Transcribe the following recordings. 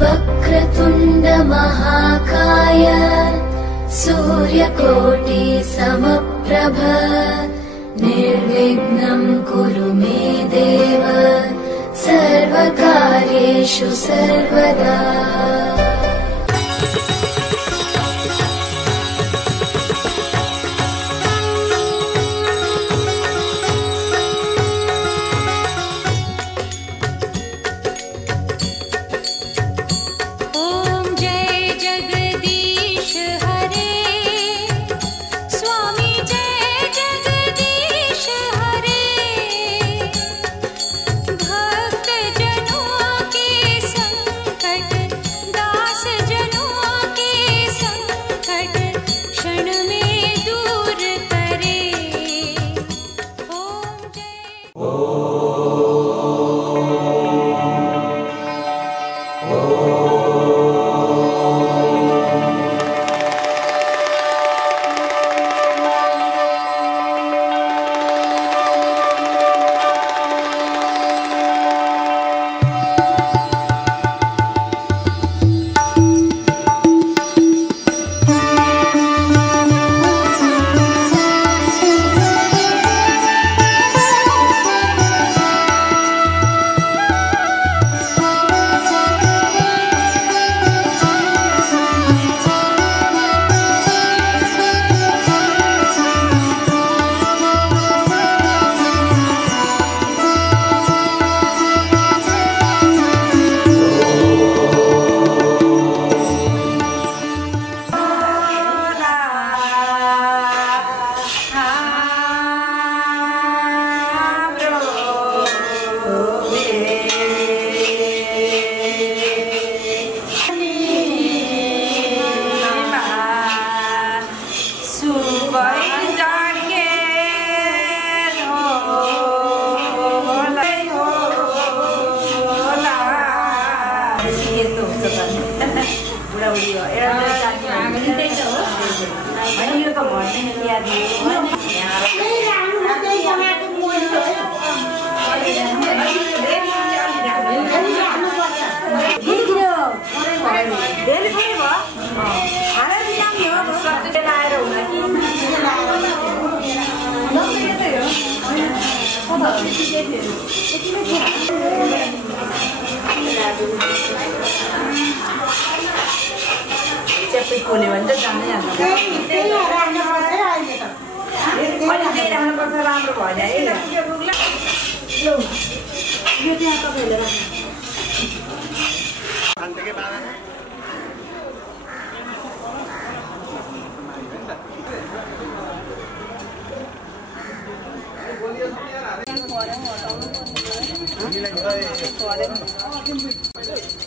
वक्रतुण्ड महाकाय सूर्यकोटि समप्रभ निर्विघ्नं कुरु मे देव सर्वकार्येषु सर्वदा।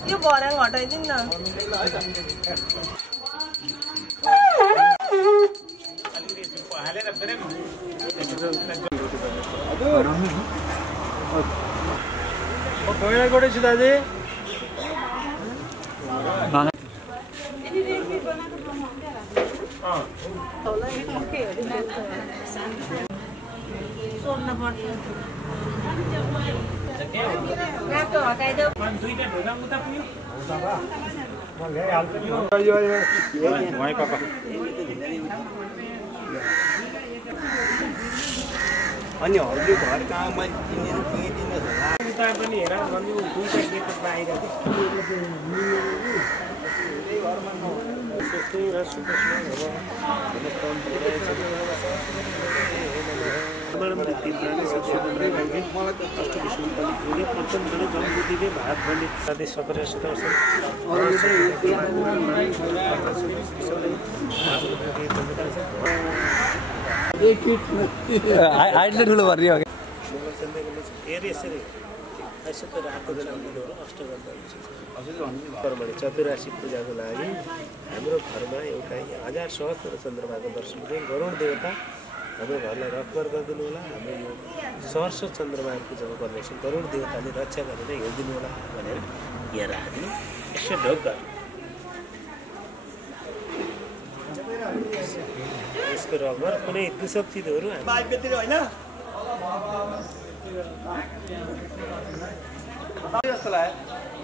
यो बराङ हटाइदिनु न। दादी अनि हजुर घर कहाँ मैले किनेर किनिदिनुहोस् होला पनि हेर भन्नु दुईटा गेट बाहिर हाइटले ठुलो भर्री हो चतुराशी पूजाको लागि हाम्रो घरमा एउटा 1000 सहस्त्र चन्द्रमाको दर्शन गरी गरुड देवता हाम्रो घरलाई रक्षण गरिदिनु होला। हाम्रो यो सहर्ष चन्द्रमाको जब गर्नेछौँ गरुड देवताले रक्षा गरेर हेरिदिनु होला भनेर यहाँ राखिदिनु। यसो ढोक गर्नु। यसको रगमा कुनै दूषक चिजहरू जस्तो लाग्यो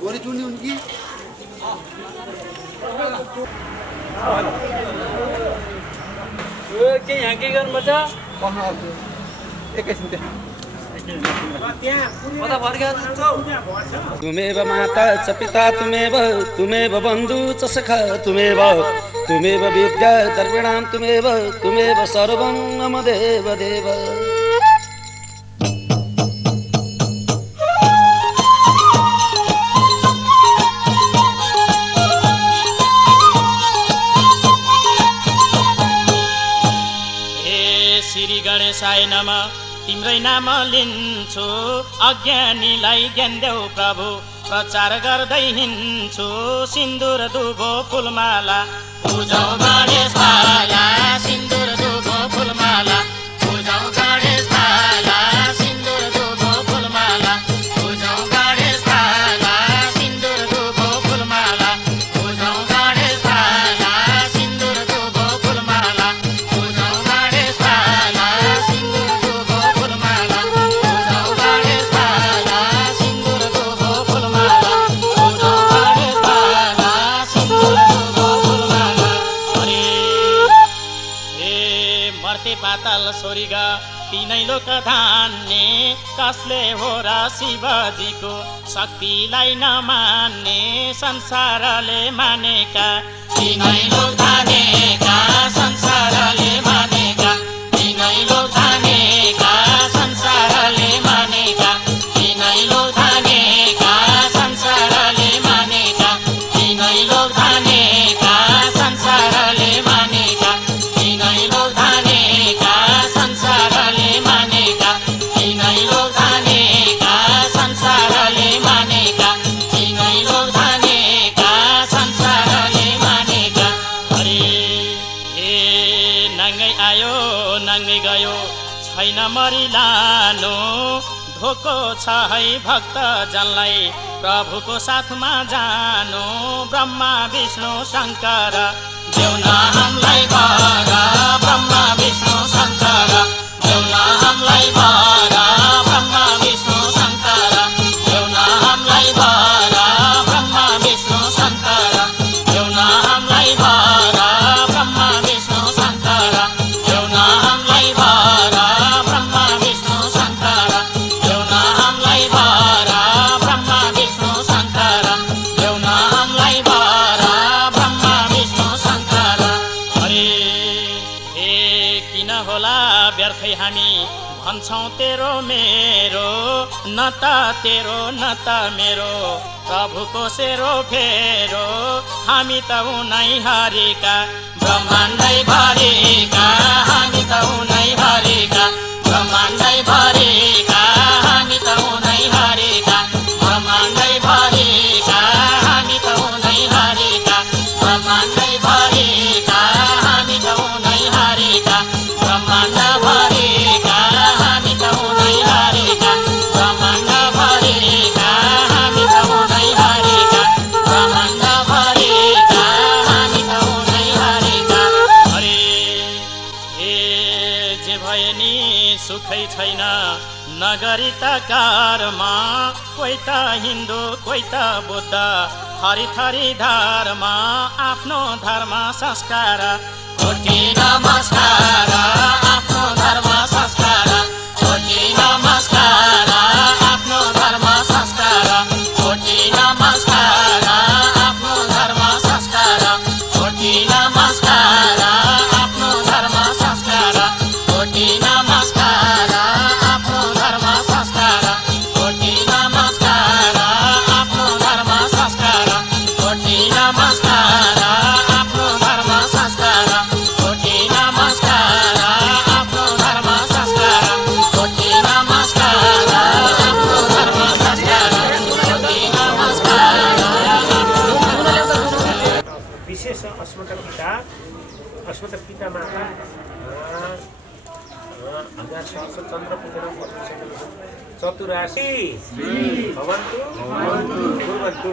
गोरी चुनी उनकी के यहाँ के गर्नु छ एकैछिन त्यहाँ तुमेव माता च पिता तुमेव बन्धु च सखा तुमेव विद्या द्रविणां तुमेव सर्वं मम देव देव। हे श्री गणेशाय नमः। तिम्रै नाम लिन्छु अज्ञानीलाई ज्ञान देऊ प्रभु प्रचार गर्दै हिँड्छु सिन्दुर दुबो फुलमाला पूजौ गणेश भाला सिन्दुर दुबो फुलमाला पूजौ गणेश भाला सिन्दुर दुबो फुलमाला पूजौ गणेश भाला सिन्दुर दुबो फुलमाला पूजौ गणेश भाला सिन्दुर दुबो फुलमाला पूजौ गणेश भाला सिन्दुर दुबो फुलमाला पूजौ गणेश भाला सिन्दुर दुबो फुलमाला पूजौ गणेश भाला सिन्दुर दुबो फुलमाला। हे मर्ते पाताल स्वर्ग तीनै लोक धान्ने कसले हो र शिवजीको शक्तिलाई नमान्ने संसारले मानेका तीनै लोक धानेका संसारले मानेका तीनै लोक धानेका संसारले मानेका तीनै लोक धानेका संसारले मानेका तीनै लोक धानेका संसारले मानेका तीनै लोक धानेका संसारले मानेका तीनै लोक धानेका संसारले मानेका तीनै लोक धानेका संसारले मानेका। अरे हे नाङ्गै आयो नाङ्गै गयो छैन मरिलानो धोको छ है भक्त जनलाई प्रभुको साथमा जानु ब्रह्मा विष्णु शङ्कर देऊ न हामीलाई वर ब्रह्मा विष्णु शङ्कर देऊ न हामीलाई वर ब्रह्मा विष्णु शङ्कर देऊ न हामीलाई वर ब्रह्मा विष्णु शङ्कर देऊ न हामीलाई वर ब्रह्मा विष्णु शङ्कर देऊ न हामीलाई वर ब्रह्मा विष्णु शङ्कर देऊ न हामीलाई वर ब्रह्मा विष्णु शङ्कर देऊ न हामीलाई वर ब्रह्मा विष्णु शङ्कर। अरे हे किन होला व्यर्थै हामी भन्छौँ तेरो मेरो न त तेरो न त मेरो प्रभुको सेरो फेरो हामी त उनै हरिका ब्रह्माण्डै भरिका हामी त उनै हरिका ब्रह्माण्डै भरिका हामी त उनै हरिका ब्रह्माण्डै भरिका हामी त उनै हरिका ब्रह्माण्डै भरिका हामी त उनै हरिका ब्रह्माण्ड भरिका हामी त उनै हरिका ब्रह्माण्ड भरिका हामी त उनै हरिका ब्रह्माण्ड भरिका हामी त उनै हरिका। अरे हे जे भए नि सुखै छैन नगरी त कर्म कोही त हिन्दू कोही त बुद्ध थरी धर्म आफ्नो धर्म संस्कार कोटि नमस्कार आफ्नो धर्म संस्कार कोटि नमस्कार आफ्नो धर्म संस्कार कोटि नमस्कार आफ्नो धर्म संस्कार कोटि नमस्कार आफ्नो धर्म संस्कार कोटि नमस्कार आफ्नो धर्म संस्कार कोटि नमस्कार आफ्नो धर्म संस्कार कोटि नमस्कार आफ्नो धर्म संस्कार कोटि नमस्कार आफ्नो धर्म संस्कार कोटि नमस्कार आफ्नो धर्म संस्कार कोटि नमस्कार। विशेष अस्मत पिता माता हजार सहस्र चन्द्र पूजना चतुराशी भवन्तु कुर्वन्तु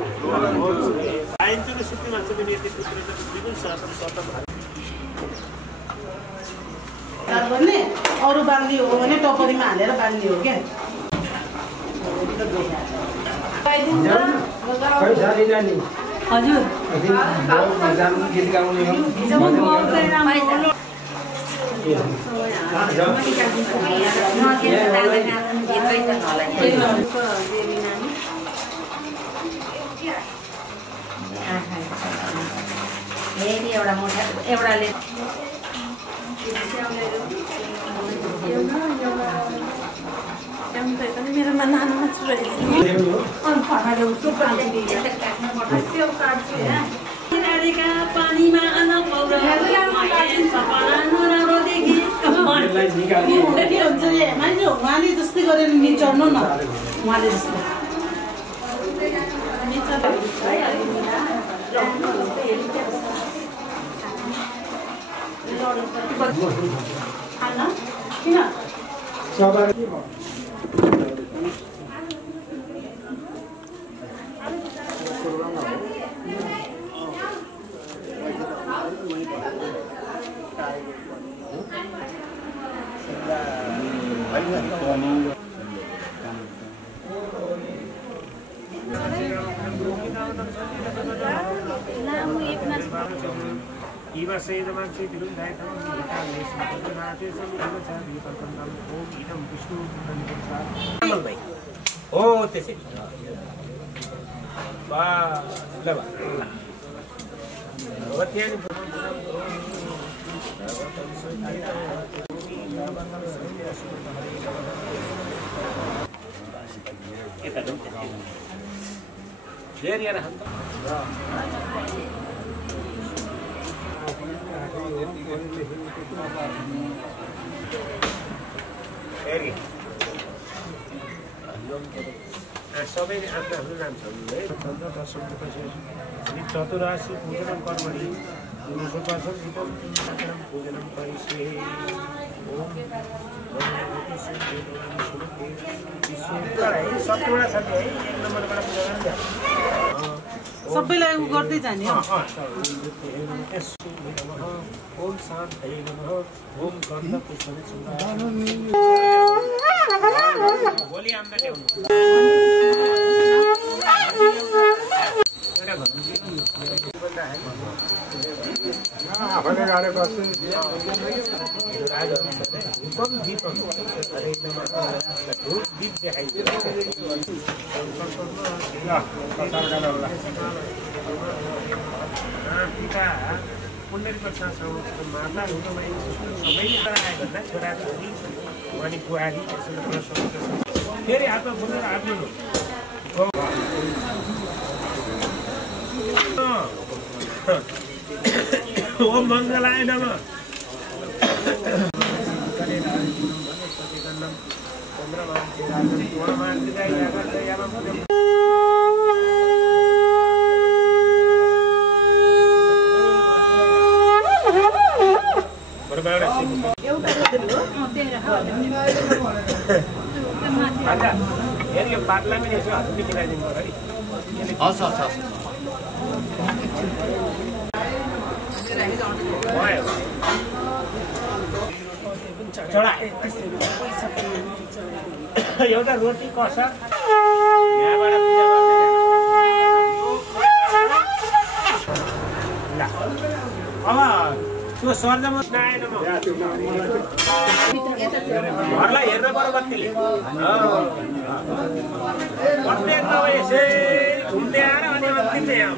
आयन्तु सुखी मान्छे विनियति पुत्र द्विगुण सहस्र शतम अरू बाल्ने हो भने टपरीमा हालेर बाल्ने हो क्या हजुर गीत गाउने हो एउटा मोटा एउटाले मेरोमा नानो पानीमा उहाँले जस्तै गरेर निचर्नु न उहाँले जस्तो हो त्यसै सबैले आफ्नो आफ्नो नाम छन् है चतुराशी पूजनम कर्मणि पूजनम परिसे ओम सबैवटा छ नि है एक नम्बरबाट पूजा गर्नु सबैलाई उ गर्दै जाने हो ओम शान्ति नमः ओम गन्ध पुष्पले भोलि आम्दा ल्याउनु अनि बुहारी फेरि हातमा बोलेर हातमा ओम मङ्गलाय नमः यो बाटलाई पनि यसो हातले मिलाइदिनु पर्यो है हस् हस् हस् एउटा रोटी कसा यहाँबाट पूजा गर्दै अब त्यो सर्जमा आएन घरलाई हेर्न पर्यो कतिले प्रत्येक नभए यसरी घुम्दै आएर अनि अन्तिमले यहाँ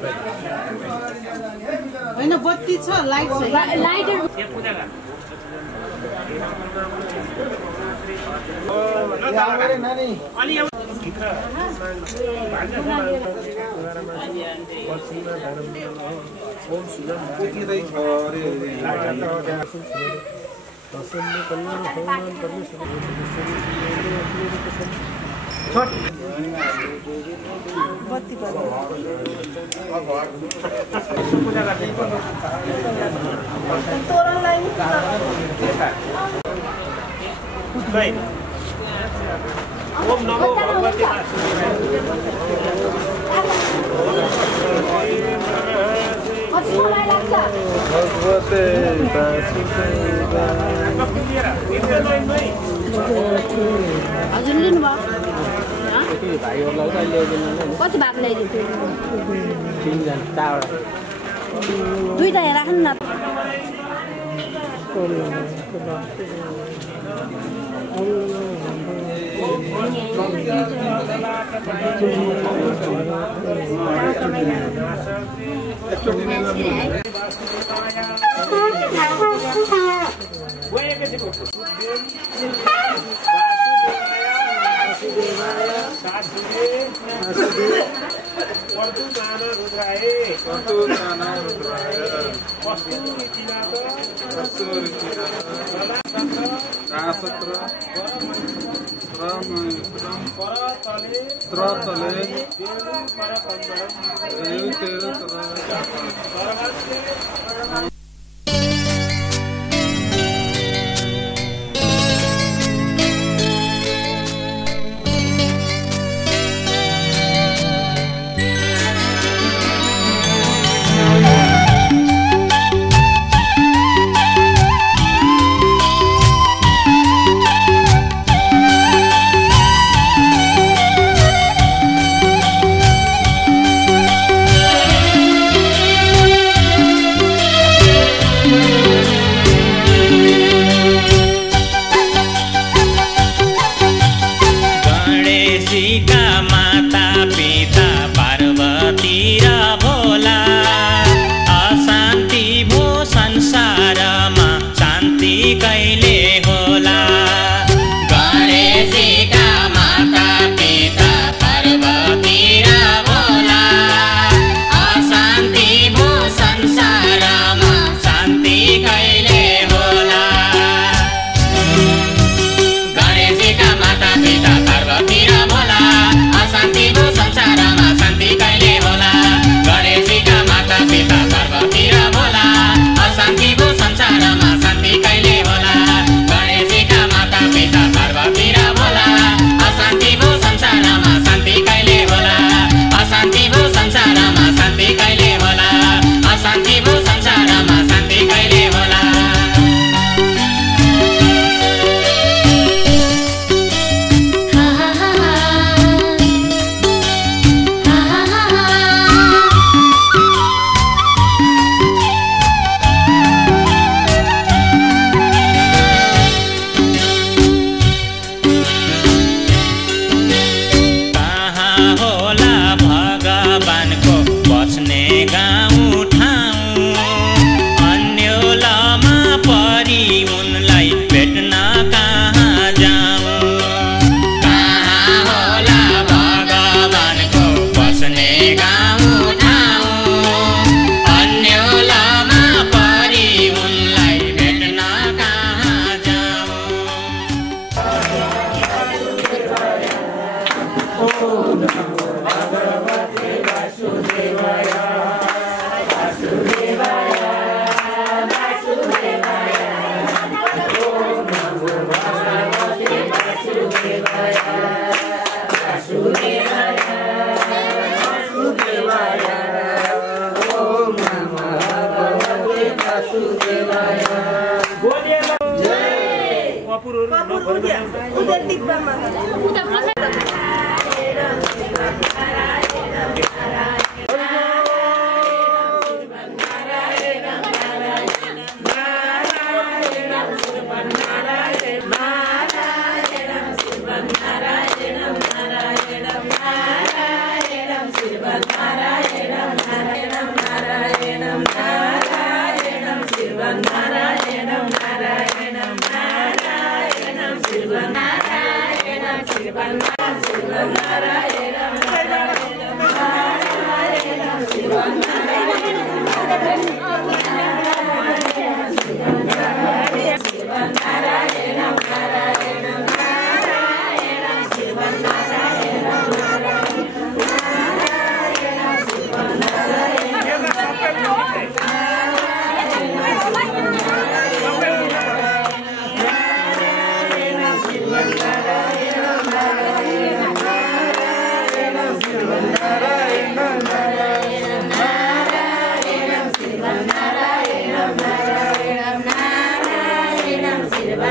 होइन बत्ती छ लाइट छ लाइटर पूजा गर अनि भित्र ओम सुलम बत्ती पूजा गर्दै ओम नमो भगवते भगवते हजुर लिनुभयो कति भाग ल्याइदियो दुईटा राख्नु न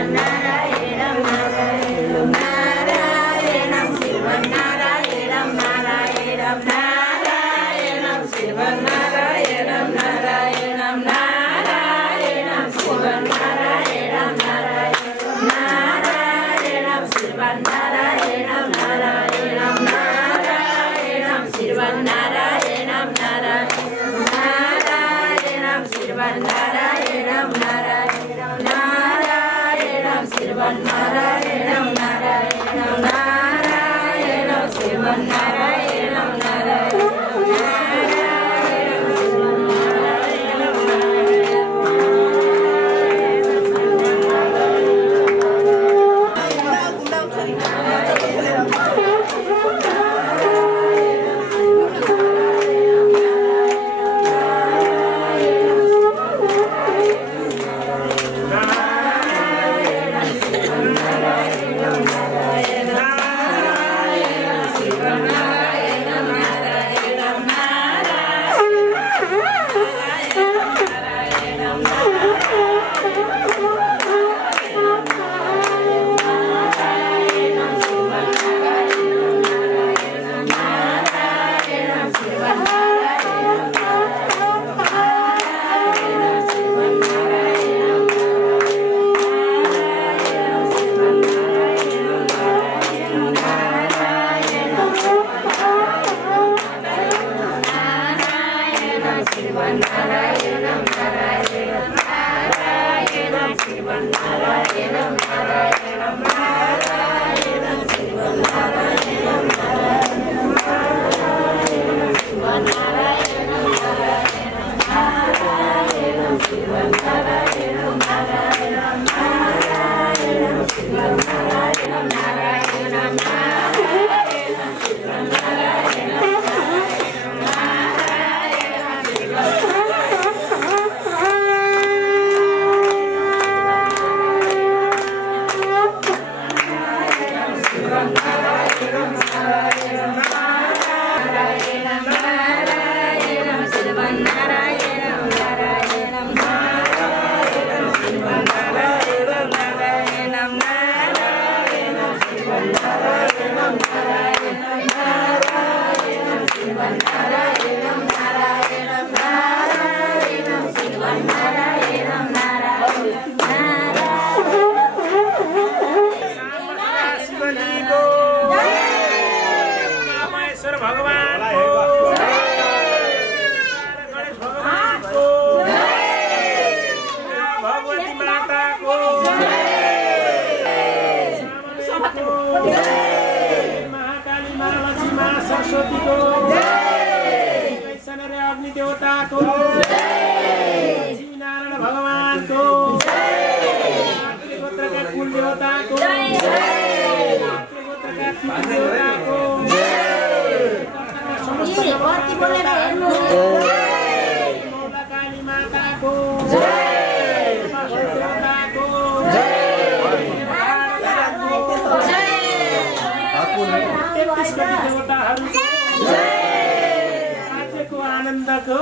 Nara महाकाली महालक्ष्मी महासरस्वतीको कैसन रे अग्नि देवताको लक्ष्मीनारायण भगवानको गोत्रका कुल देवताको गोत्रका कुल देवताको काली माताको राज्यको आनन्दको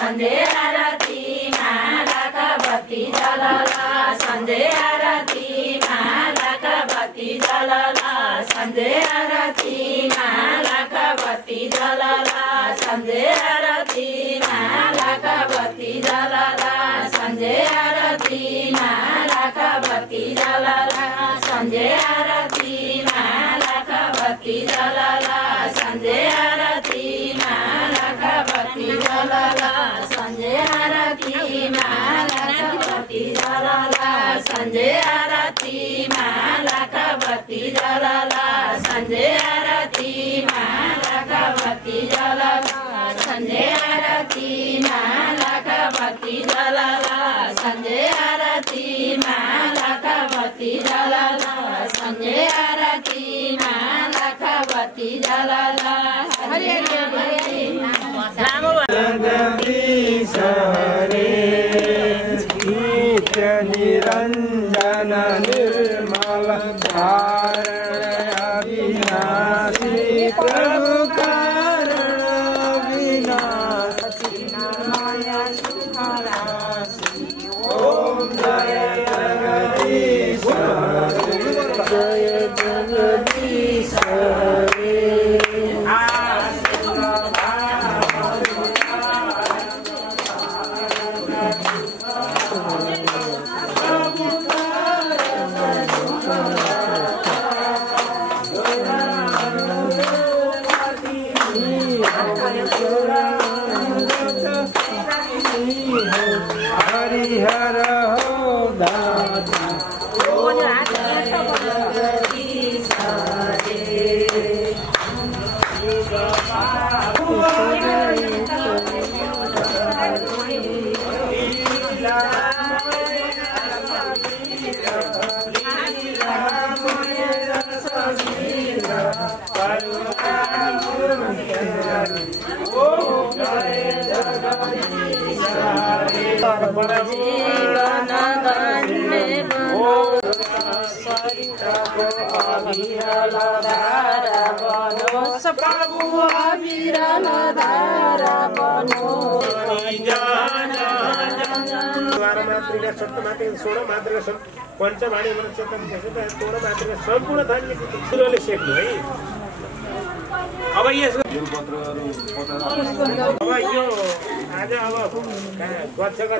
संजय आरती माला का बत्ती जलाला संजय आरती माला का बत्ती जलाला संजय आरती माला का बत्ती जलाला संजय आरती माला का बत्ती जलाला संजय आरती माला का बत्ती जलाला संजय आरती माला का बत्ती जलाला संजय आरती माला का बत्ती जलाला संजय आरती माला का बत्ती जलाला संजय आरती माला का बत्ती जलाला संजय आरती माला का बत्ती जलाला संजय आरती माला का बत्ती जलाला संजय आरती माला का बत्ती जलाला संजय आरती माला का बत्ती जलाला हरे हरे जगदीश हरे नित्य निरंजन निर्मल कारण अविनाशी प्रभु कारण अविनाशी माया सुखराशि ओम जय जगदीश हरे जय जगदीश हरे हरिहर हो दाता पंचभाणी सम्पूर्ण धान्य सेक्नु है अब यसको अब यो आज अब गच्छका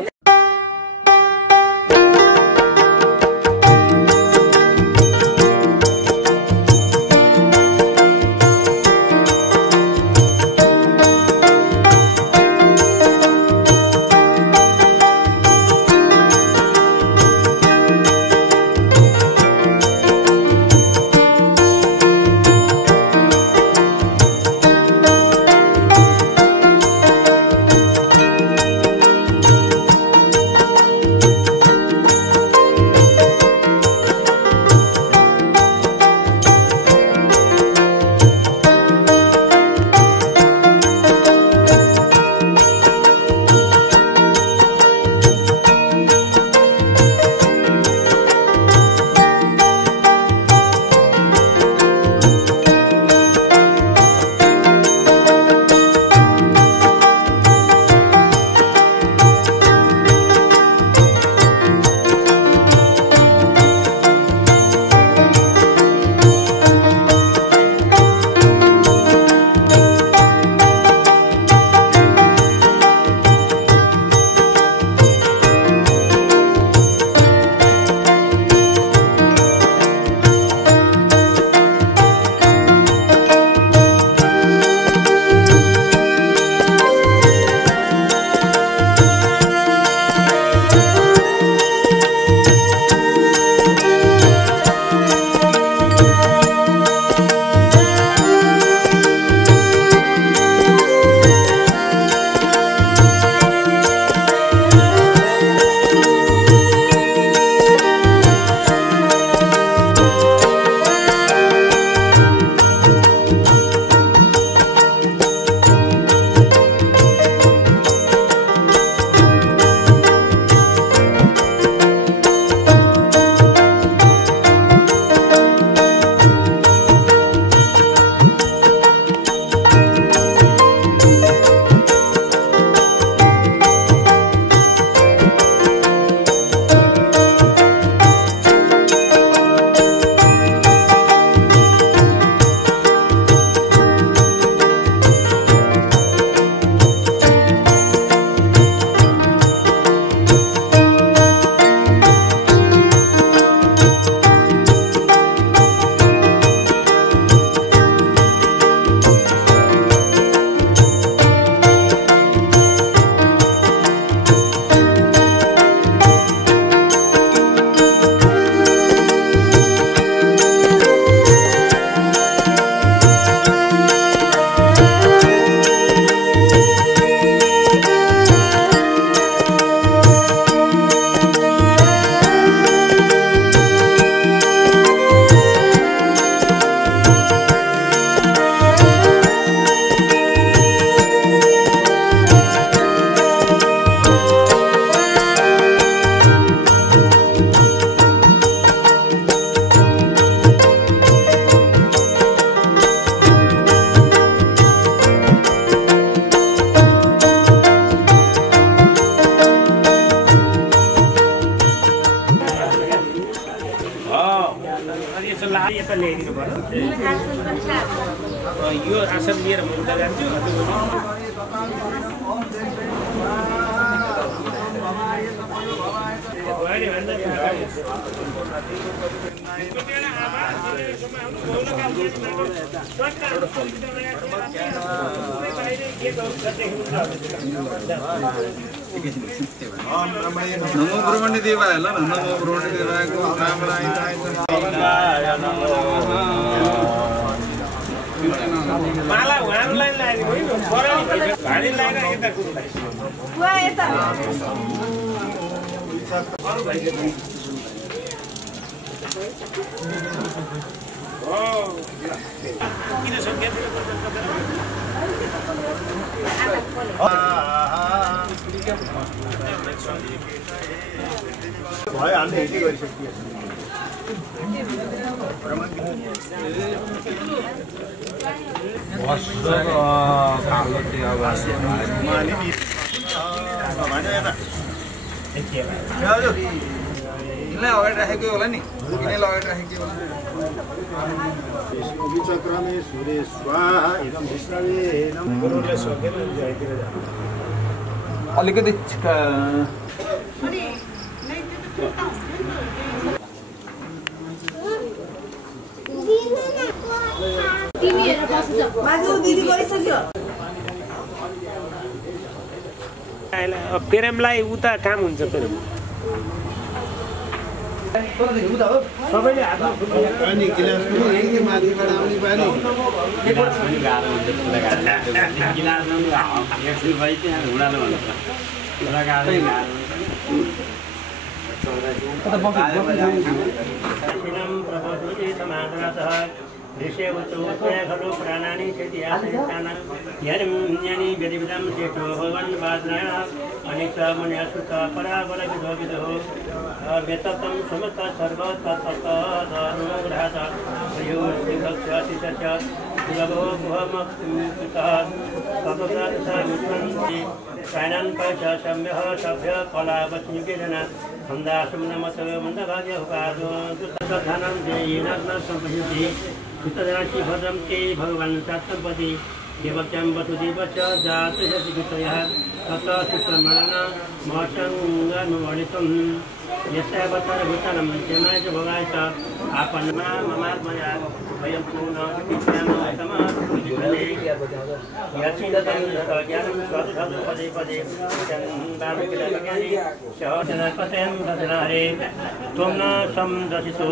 यता ल्याइदिनु पर्यो यो आसन लिएर म उता जान्छु नमो ब्रह्मण्य देवाय ल नमो ब्रह्मण्य देवायको नामलाई माला उहाँलाई लगाइदिनु भारी लगाएर यता किन सङ्ख्या भयो हामीले हिँड्दै गरिसकियो यिनलाई अगाडि राखेकै होला नि यिनलाई अगाडि राखेकै होला चक्रमे सूर्य स्वाहा इदं विष्णवे नमः अलिकति दिदी गइसक्यो प्रेमलाई उता काम हुन्छ प्रेम सबैले पानी गिलासको यही माथिबाट आउने पानी गिलास पनि गाह्रो हुन्छ गिलासमा पनि एकछिन भइ त्यहाँ हुँडालो भन्छ गाह्रो ऋषे उच्चोत्तय खलु प्राणानि चेति आसनिष्ठानं यनि व्यतिविदं चेतो भगवन् वाद्राय अनिच मुन्यसुत पराबलविदो विदो वेततं समस्त सर्व तत्तदनुग्रहत यो सिद्धस्यासितस्य सुलभो गुहमक्तः ततोदासामिष्टन्ति प्राणान् पच सम्यः सभ्य कलावस्निकेन मन्दासुं नमत मन्दभाग्य उपादो दुस्तधनं देयेन सम्पयति सुतराशि भद्रं ते भगवान् सात्सम्पति देवक्यं वसुदेवश्च जातयसितयः ततः सुतमरण महसङ्गनुवर्णितं यस्यावतारभूतानं जनाय च भवाय च आपन्ना ममात्मया वयं पुनः ज्ञानं पदे पदे सहजनपतयं भद्रारे त्वं न समदशितो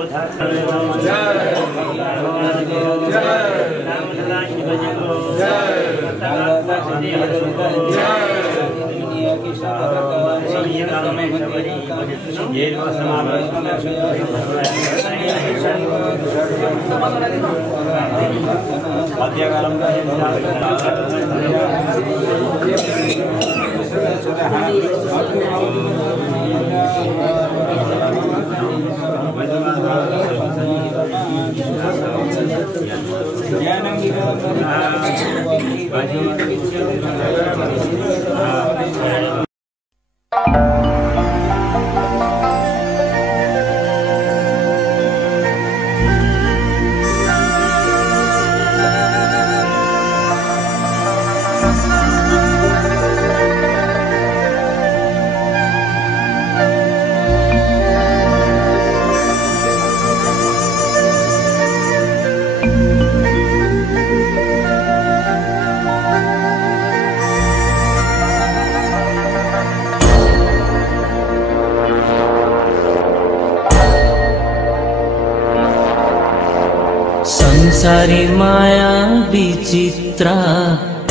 संसारी माया विचित्र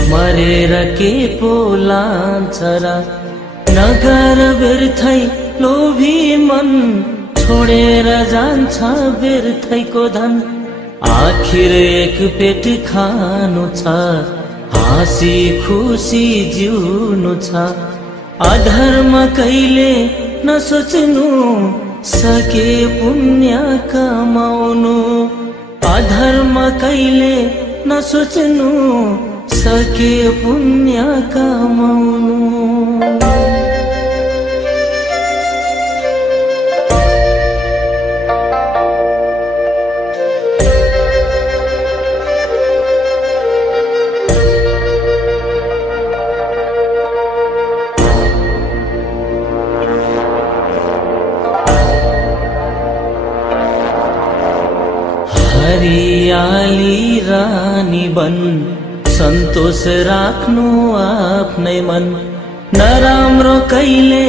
मरेर के पोलान्छ र नगर व्यर्थै लोभी मन छोडेर जान्छ व्यर्थैको धन आखिर एक पेट खानु छ हाँसी खुसी जिउनु छ अधर्म कहिले नसोच्नु सके पुण्य कमाउनु अधर्म कहिले नसोच्नु सके पुण्य कमाउनु बन सन्तोष राख्नु आफ्नै मन नराम्रो कहिले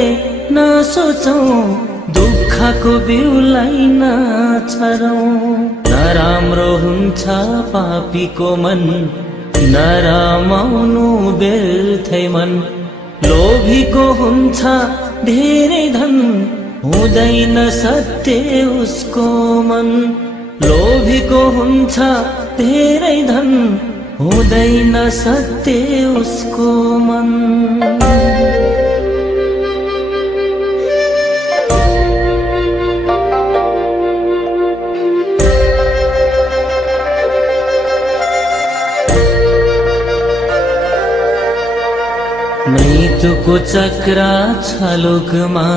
नसोचौं दुःखको बिउलाई नछरौं नराम्रो हुन्छ पापीको मन नरमाउनु व्यर्थै मन लोभीको हुन्छ धेरै धन हुँदैन सत्य उसको मन लोभीको हुन्छ धेरै धन हुँदैन सत्य उसको मन मृत्युको चक्र छ लोकमा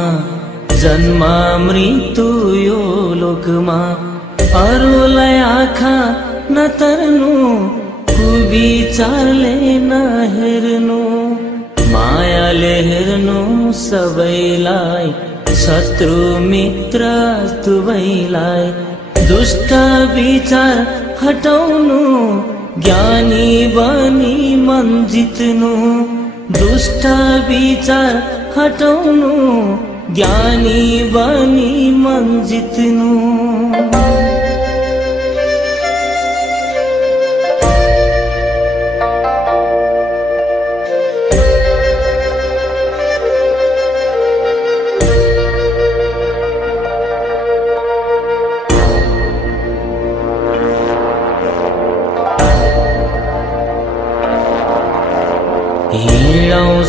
जन्म मृत्यु यो लोकमा अरूलाई आँखा नतर्नु कुविचारले नहेर्नु मायाले हेर्नु सबैलाई शत्रु मित्र दुवैलाई दुष्ट विचार हटाउनु ज्ञानी बनी मन जित्नु दुष्ट विचार हटाउनु ज्ञानी बनी मन जित्नु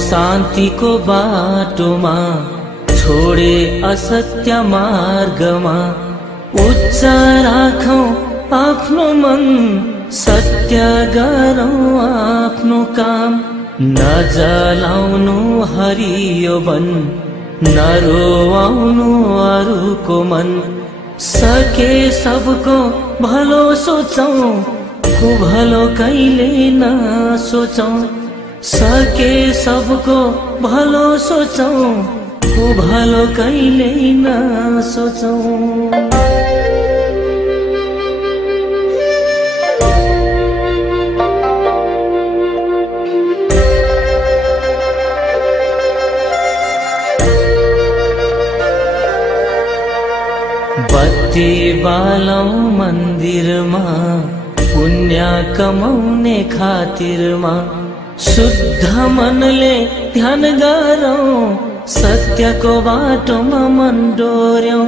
शान्तिको बाटोमा छोडे असत्य मार्गमा उच्च राखौं आफ्नो मन सत्य गरौं आफ्नो काम नजलाउनु हरियो वन नरोआउनु अरूको मन सके सबको भलो सोचौं कुभलो कहिले नसोचौं सके सबको भलो सोचौं कुभलो कहिले नसोचौं बत्ती बालौं मन्दिरमा पुण्य कमाउने खातिरमा शुद्ध मनले ध्यान गरौं सत्यको बाटोमा मन डोर्यौं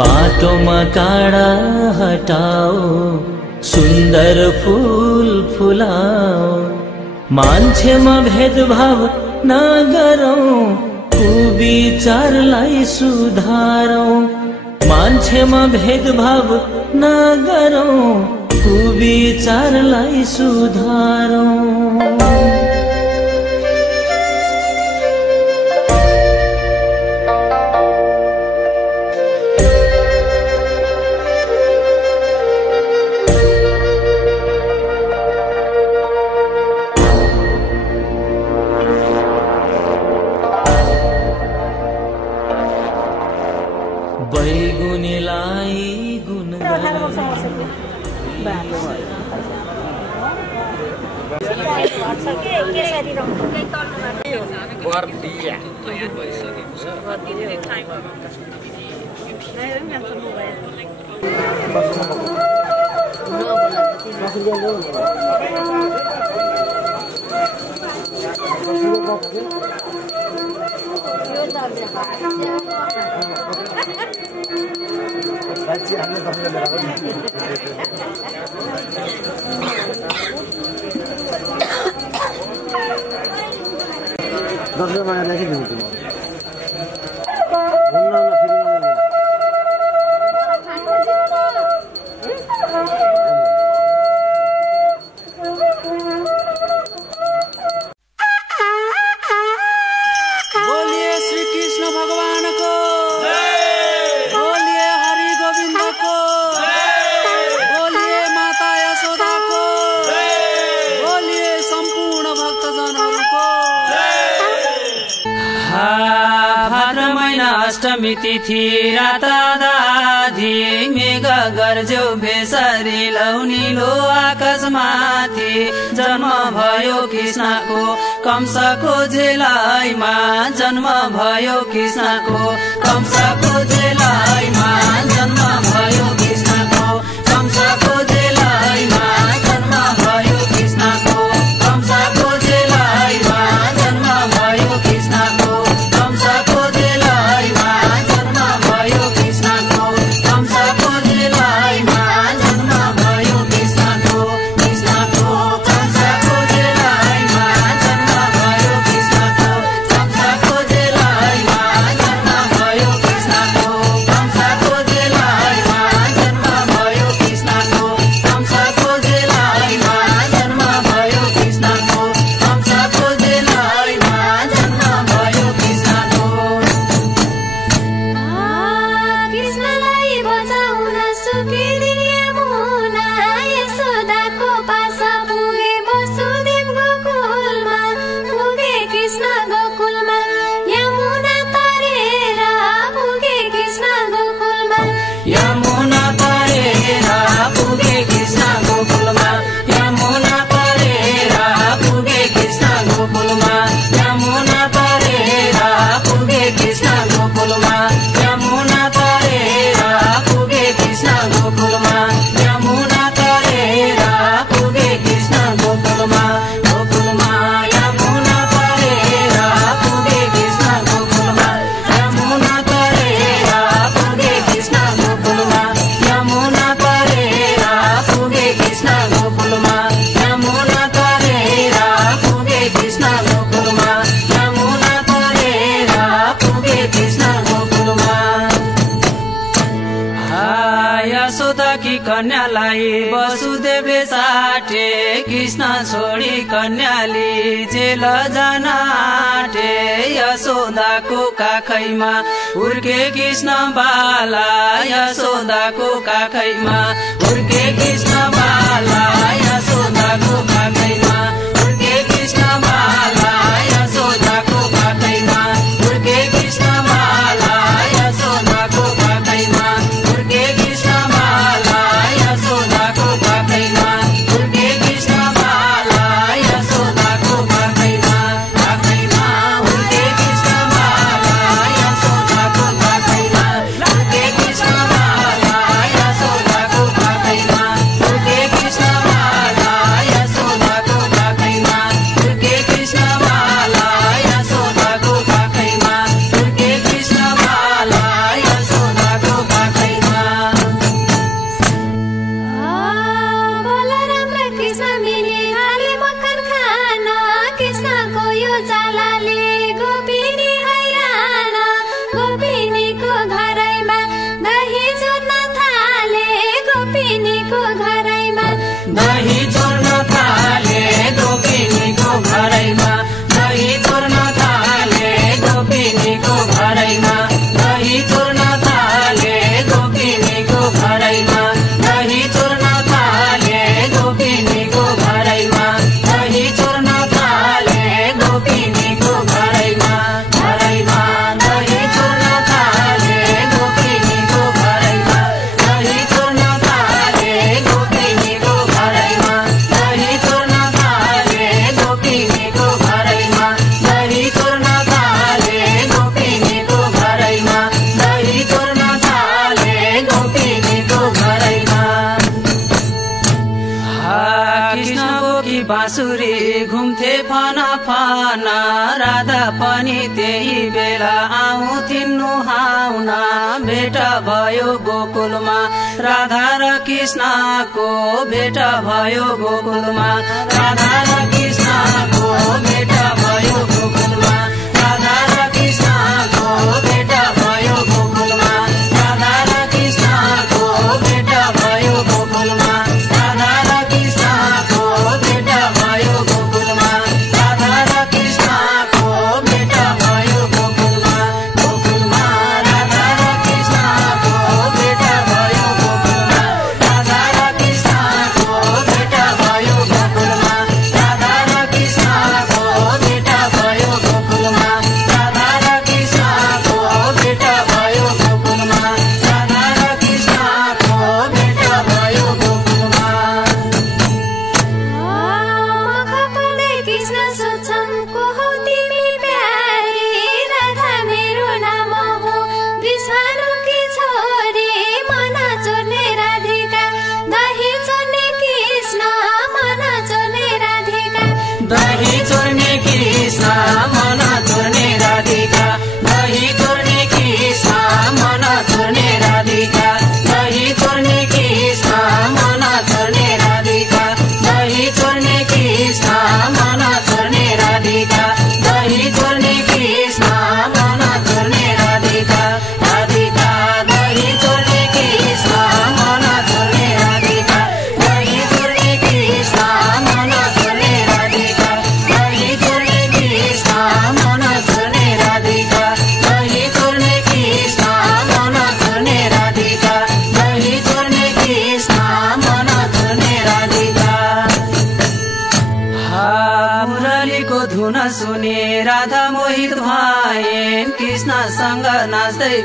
बाटोमा काँडा हटाओ सुन्दर फूल फुलाओ मान्छेमा भेदभाव नगरौं कुविचारलाई सुधारौं मान्छेमा भेदभाव नगरौं कुविचारलाई सुधारौं बैगुनीलाई गुण अष्टमी तिथि राता दाधी मेघ गर्जौ भेसरी लौनी लो आका गजमाथि जन्म भयो कृष्णको कंसको जेलैमा जन्म भयो कृष्णको कंसको जेलैमा जन्म भयो कृष्णको कंसको जेलैमा जन्म भयो कृष्णको कंसको जेलैमा जन्म भयो कृष्णको कंसको जेलैमा जन्म भयो कृष्णको कंसको जेलैमा जन्म भयो कृष्णको कृष्णको कंसको जेलैमा जन्म भयो कृष्णको कंसको जेलैमा जन्म भयो कृष्णको कंसको जेलैमा जन्म भयो कृष्णको कंसको जेलैमा जन्म भयो कृष्णको कंसको जेलैमा जन्म भयो कृष्णको कृष्णलाई बचाउन सुकिदिए मुना यशोदाको पास पुगे वसुदेव गोकुलमा पुगे कृष्ण गोकुलमा यमुना तरेर पुगे कृष्ण गोकुलमा यमुना तरेर पुगे कृष्ण गोकुलमा यमुना तरेर पुगे कृष्ण गोकुलमा यमुना तरेर पुगे कृष्ण गोकुलमा यमुना तरेर पुगे कृष्ण गोकुलमा यमुना तरेर पुगे कृष्ण गोकुलमा गोकुलमा यमुना तरेर पुगे कृष्ण गोकुलमा यमुना तरेर पुगे कृष्ण गोकुलमा यमुना तरेर पुगे कृष्ण गोकुलमा यमुना तरेर पुगे कृष्ण गोकुलमा यमुना तरेर पुगे कृष्ण गोकुलमा यशोदाकी कन्यालाई वसुदेवले साटे कृष्ण छोडी कन्याली जेल जान आँटे यशोदाको काखैमा हुर्के कृष्ण बाला यशोदाको काखैमा हुर्के कृष्ण बाला यशोदाको काखैमा हुर्के कृष्ण बाला यशोदाको काखैमा हुर्के कृष्ण बाला यशोदाको काखैमा हुर्के कृष्ण बाला यशोदाको काखैमा हुर्के कृष्ण बाला यशोदाको काखैमा काखैमा हुर्के कृष्ण बाला यशोदाको काखैमा हुर्के कृष्ण बाला यशोदाको काखैमा हुर्के कृष्ण बाला यशोदाको काखैमा हुर्के कृष्ण बाला यशोदाको काखैमा हुर्के कृष्ण बाला यशोदाको काखैमा बलराम र कृष्ण मिली हाले मक्खन खान कृष्णको यो चालाले गोपिनी हैरान गोपिनीको घरैमा दही चोर्न थाले गोपिनीको घरैमा दही चोर्न थाले गोपिनीको घरैमा दही चोर्न थाले गोपिनीको घरैमा दही चोर्न थाले गोपिनीको घरैमा दही चोर्न थाले गोपिनीको घरैमा दही चोर्न थाले गोपिनीको घरैमा घरैमा दही चोर्न थाले गोपिनीको घरैमा दही चोर्न थाले गोपिनीको घरैमा दही चोर्न थाले गोपिनीको घरैमा दही चोर्न थाले गोपिनीको घरैमा दही चोर्न थाले गोपिनीको घरैमा कृष्ण बोकी बाँसुरी घुम्थे फना फना राधा पनि त्यही बेला आउँथिन् नुहाउन भेट भयो गोकुलमा राधा र कृष्णको भेट भयो गोकुलमा राधा र कृष्णको भेट भयो गोकुलमा राधा र कृष्णको भेट भयो गोकुलमा राधा र कृष्णको भेट भयो गोकुलमा राधा र कृष्णको भेट भयो गोकुलमा राधा र कृष्णको भेट भयो गोकुलमा गोकुलमा राधा र कृष्णको भेट भयो गोकुलमा राधा र कृष्णको भेट भयो गोकुलमा राधा र कृष्णको भेट भयो गोकुलमा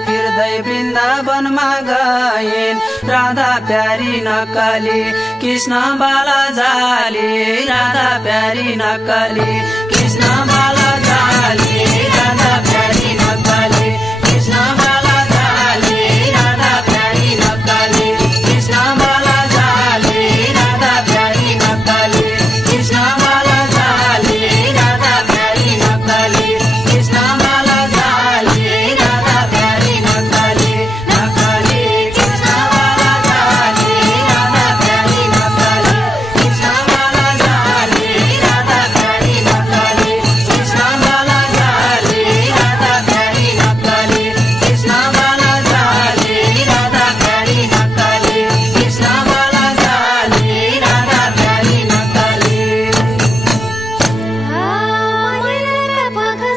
फिर्दै वृन्दावनमा गइन् राधा प्यारी नक्कली कृष्ण बाला जाली राधा प्यारी नक्कली कृष्ण बाला जाली राधा प्यारी नक्कली कृष्ण बाला जाली राधा प्यारी नक्कली कृष्ण बाला जाली राधा प्यारी नक्कली कृष्ण बाला जाली राधा प्यारी नक्कली कृष्ण बाला जाली राधा प्यारी नक्कली नक्कली कृष्ण बाला जाली राधा प्यारी नक्कली कृष्ण बाला जाली राधा प्यारी नक्कली कृष्ण बाला जाली राधा प्यारी नक्कली कृष्ण बाला जाली राधा प्यारी नक्कली कृष्ण बाला जाली राधा प्यारी नक्कली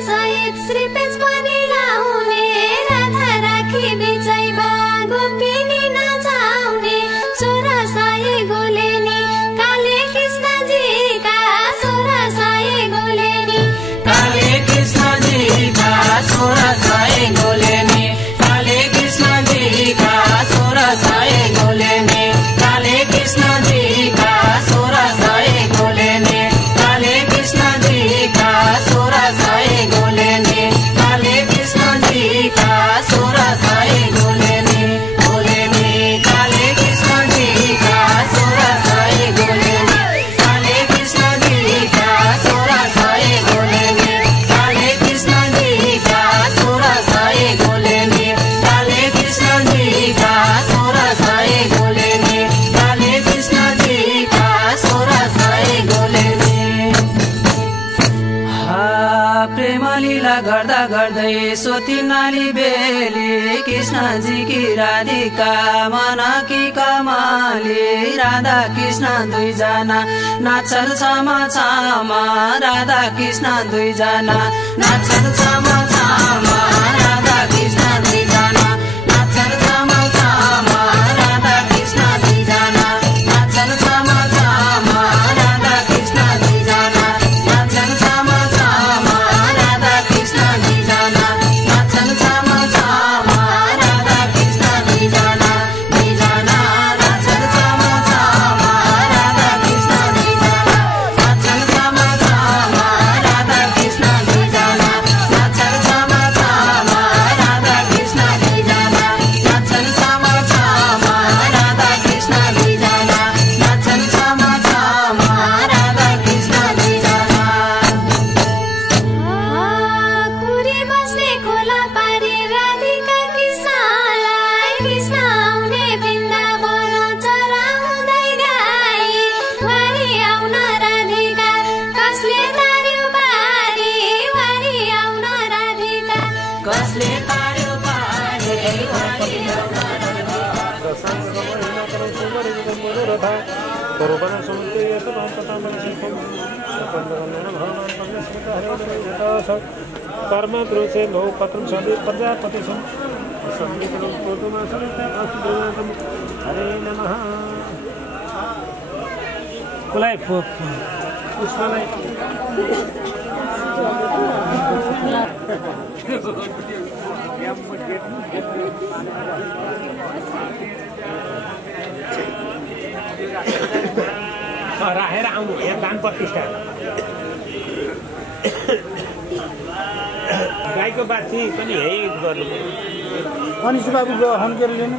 सहित श्रीपेच पनि लाउने राधा राखी बिचैमा गोपिनी नचाउने सोह्र सय गोलेनी काले कृष्णजीका सोह्र सय गोलेनी काले कृष्णजीका सोह्र सय गोलेनी काले कृष्णजीका सोह्र सय गोलेनी काले कृष्णजीका सोह्र सय गोलेनी काले कृष्णजीका सोह्र सय गोलेनी काले कृष्णजीका सोह्र सय गोलेनी गोलेनी काले कृष्णजीका सोह्र सय गोलेनी काले कृष्णजीका सोह्र सय गोलेनी काले कृष्णजीका सोह्र सय गोलेनी काले कृष्णजीका सोह्र सय गोलेनी काले कृष्णजीका सोह्र सय गोलेनी प्रेम लीला गर्दा गर्दै सोती नाली बेली कृष्णजी की राधिका मन की कमाली राधा कृष्ण दुईजना नाच्छन् छमा छामा राधा कृष्ण दुईजना नाच्छन् छमा छामा राधा कृष्ण दुईजना नाच्छन् छमा छामा राधा कृष्ण दुईजना नाच्छन् छमा छामा राधा कृष्ण दुईजना नाच्छन् छमा छामा राधा कृष्ण दुईजना नाच्छन् छमा छामा राधा कृष्ण दुईजना दुईजना नाच्छन् छमा छामा राधा कृष्ण दुईजना नाच्छन् छमा छामा राधा कृष्ण दुईजना नाच्छन् छमा छामा राधा कृष्ण दुईजना नाच्छन् छमा छामा राधा कृष्ण दुईजना नाच्छन् छमा छामा राधा कृष्ण दुईजना कुरी बस्ने खोला पारी राधिका कृष्णलाई कृष्ण आउने वृन्दावन चराउँदै गाई वारी आउन राधिका कसले तार्यो बारी वारी आउन राधिका कसले तार्यो पारी वारी आउन कर्म द्रोसे नौ पत्रम सदे प्रजापति हरे नमः कुलाई पुष्पलाई राखेर आउनु यहाँ दान प्रतिष्ठा गाईको बाछी पनि यही गर्नु अनिस बाबुको हन्केर लिनु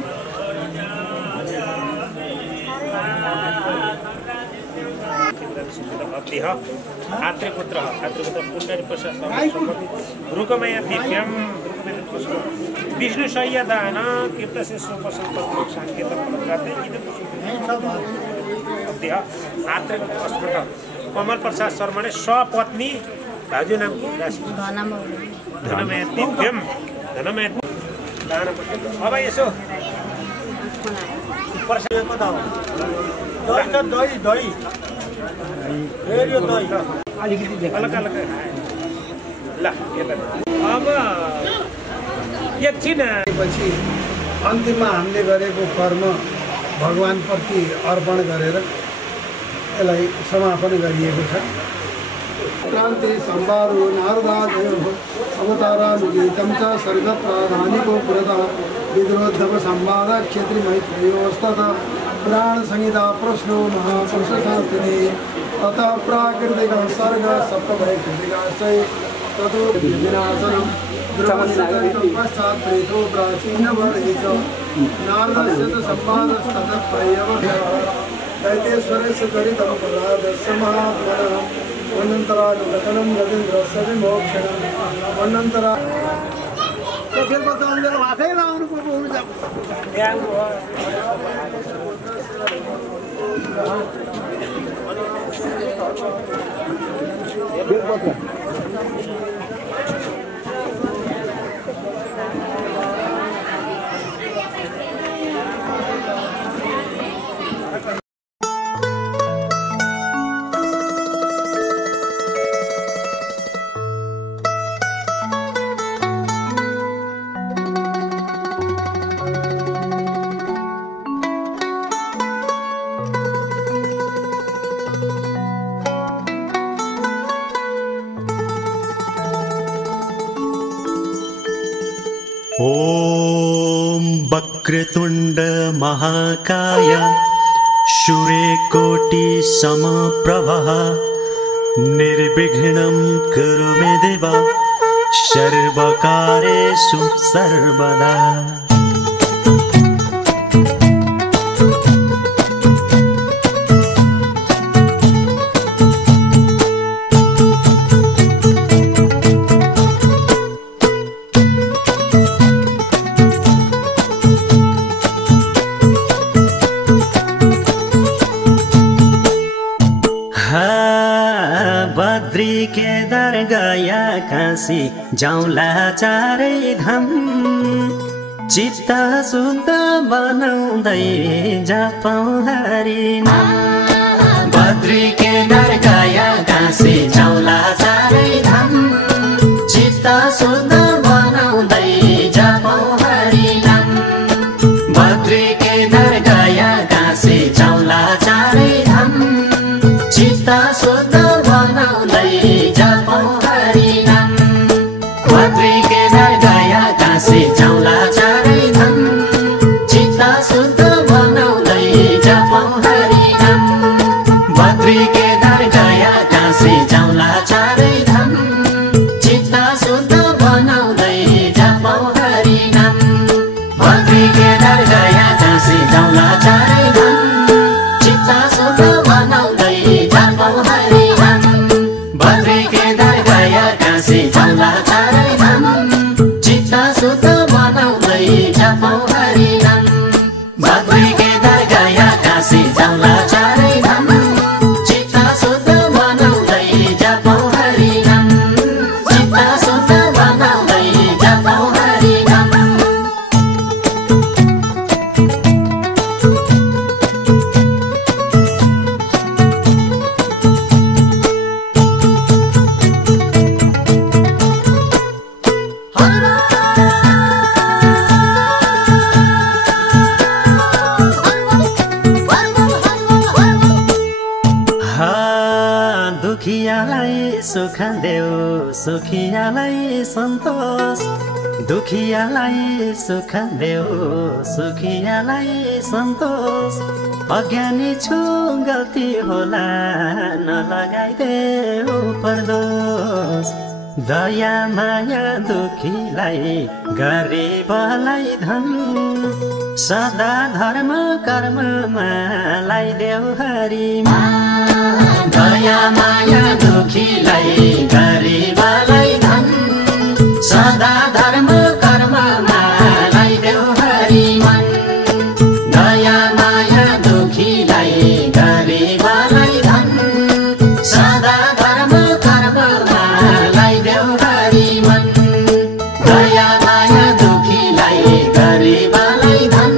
आत्रेपुत्र पुण्डरी प्रशस्त रुकमया दिव्यम विष्णु सय्यदान कीर्तसे सोपसंकल्प सांकेत प्रकारले आत्रेपुत्र कमल प्रसाद शर्माले सपत्नी भाउजू नाम धनमया दिव्यम धनमया अब यसो प्रसादको दाम दही दही फेरि यो दही अलिकति अलग अलग ल अब एकछिन पछि अन्तिममा हामीले गरेको कर्म भगवानप्रति अर्पण गरेर यसलाई समापन गरिएको छ। क्रांति संवादो नारदादयोः अवतारानुगीतं च सर्गप्राधानिको पुरतः विद्रोद्धव संवाद क्षत्रिमैत्रेयोस्ततः पुराण संहिता प्रश्नो महापुरुषशास्त्रे ततः प्राकृतिक सर्ग सप्तवैकृतिकाश्च ततो विनाशनं पश्चात् प्रेतो प्राचीनवर्गे च नारदस्य च संवादस्ततः प्रयवः दैतेश्वरस्य चरितं प्रह्लादस्य महात्मनः वन्नन्तरानुकथनं रवीन्द्रस्य विमोक्षणं वन्नन्तरा फेरि पत्ता उनीहरू हातै लाउनु पर्छ ॐ वक्रतुण्ड महाकाय सूर्यकोटि समप्रभः निर्विघ्नं कुरु मे देव सर्वकार्येषु सर्वदा। काशी जाउँला चारै धाम चित्त शुद्ध बनाउँदै जपौँ हरि नाम। बद्री केदार गया काशी जाउँला चारै धाम चित्त शुद्ध बनाउँदै जपौँ हरि नाम। बद्री केदार गया काशी जाउँला चारै धाम चित्त शुद्ध बनाउँदै जपौँ हरि नाम। बद्री केदार गया काशी जाउँला चारै धाम चित्त शुद्ध बनाउँदै जपौँ हरि नाम। बद्री केदार गया काशी जाउँला चारै धाम चित्त शुद्ध बनाउँदै जपौँ हरि नाम। बद्री केदार गया काशी जाउँला चारै धाम चित्त शुद्ध बनाउँदै जपौँ हरि नाम। बद्री केदार गया काशी जाउँला चारै धाम चित्त शुद्ध बनाउँदै जपौँ हरि नाम। बद्री केदार गया काशी जाउँला चारै धाम चित्त शुद्ध बनाउँदै जपौँ हरि नाम। चित्त शुद्ध बनाउँदै जपौँ हरि नाम। दुखियालाई सुख देऊ सुखियालाई सन्तोष। दुखियालाई सुख देऊ सुखियालाई सन्तोष। अज्ञानी छु गल्ती होला नलगाइदेऊ परदोष। दया माया दुखीलाई गरिबलाई धन सदा धर्म कर्ममा लाइदेऊ हरि मान। दया माया दुखीलाई गरिबलाई धन सदा धर्म कर्ममा लाइदेऊ हरि मन। दया माया दुखीलाई गरिबलाई धन सदा धर्म कर्ममा लाइदेऊ हरि मन। दया माया दुखीलाई गरिबलाई धन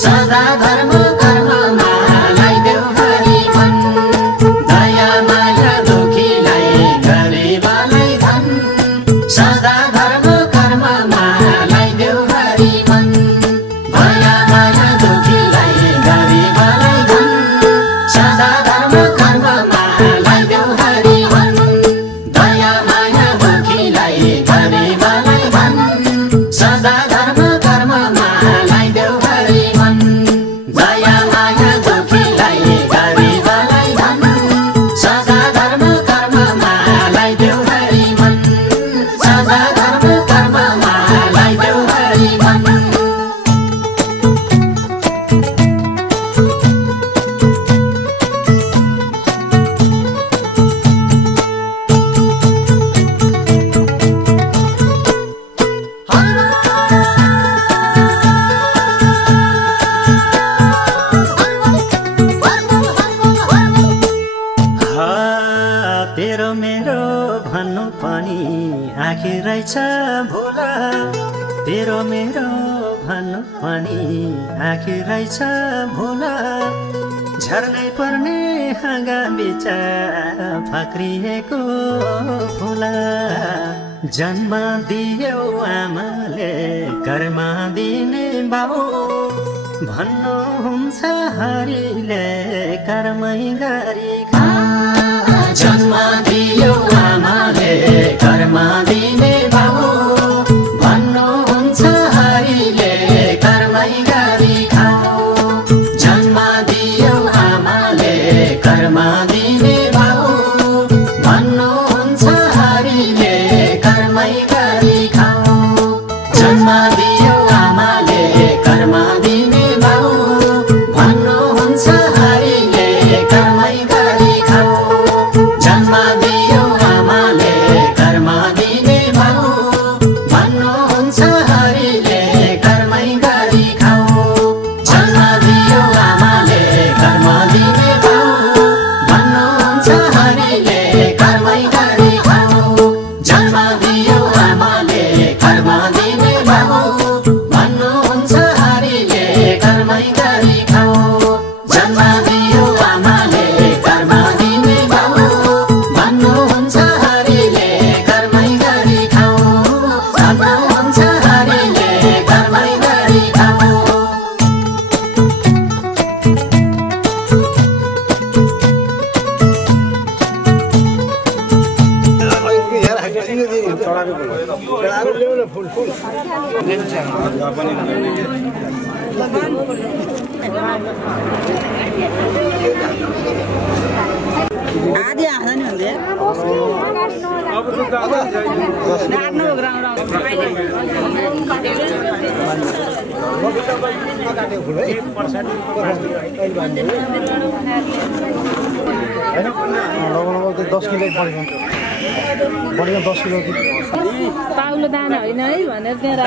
सदा धर्म कर्ममा लाइदेऊ हरि मन। दया माया दुखीलाई गरिबलाई धन सदा धर्म कर्ममा पनि आखिर रहेछ भोला झर्नै पर्ने हाँगा बिचार फाक्रिएको फुला जन्म दियो आमाले कर्म दिने बाउ भन्नुहुन्छ हरिले कर्मै गरी खा जन्म दियो आमाले कर्म दिने बाउ भन्नुहुन्छ हरिले कर्मै गरी खाऊ जन्म दियो आमाले कर्म दिने बाउ भन्नुहुन्छ हरिले कर्मै गरी खाऊ जन्म दियो आमाले कर्म दिने बाउ भन्नुहुन्छ हरिले कर्मै गरी खाऊ जन्म दियो आमाले कर्म दिने बाउ भन्नुहुन्छ हरिले कर्मै गरी खाऊ जन्म दियो आमाले कर्म दिने बाउ भन्नुहुन्छ हरिले कर्मै गरी खाऊ जन्म दियो आमाले कर्म दिने बाउ भन्नुहुन्छ हरिले कर्मै गरी खाऊ जन्म दियो आमाले कर्म दिने बाउ भन्नुहुन्छ हरिले कर्मै गरी खाऊ भन्नुहुन्छ हरिले कर्मै गरी खाऊ आधी आधा नहीं होते बढ़िया 10 किलो की पाउलो दाना होइन है भनेर त्यहाँ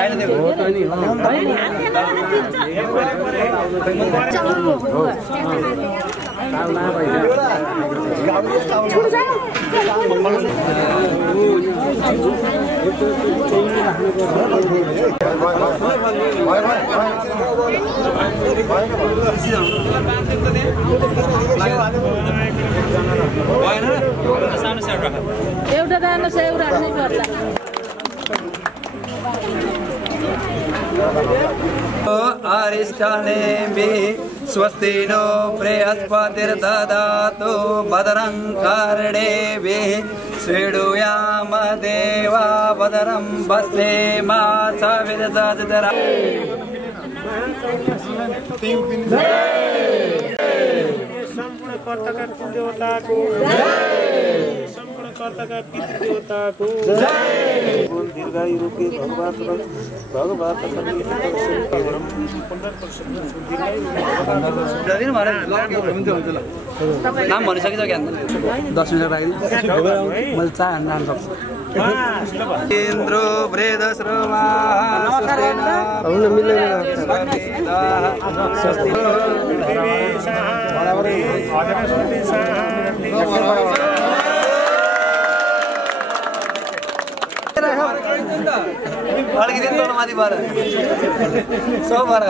एउटा दाना सेउ राख्नै पर्ला अरिष्टाने मे स्वस्ति नो बृहस्पतिर्ददातु भद्रं कर्णेभिः शृणुयाम देवा भद्रं पश्येमाक्षभिर्यजत्रा सम्पूर्ण कर्ताका कुलदेवताको सम्पूर्ण कर्ताका पितृदेवताको दीर्घायु रूपी नाम भनिसकिसक्यो क्या 10 मिनट राखिदिनु मैले चाह नाम सक्छु इन्द्रो वृद्धश्रवा माथि भएर सब भएर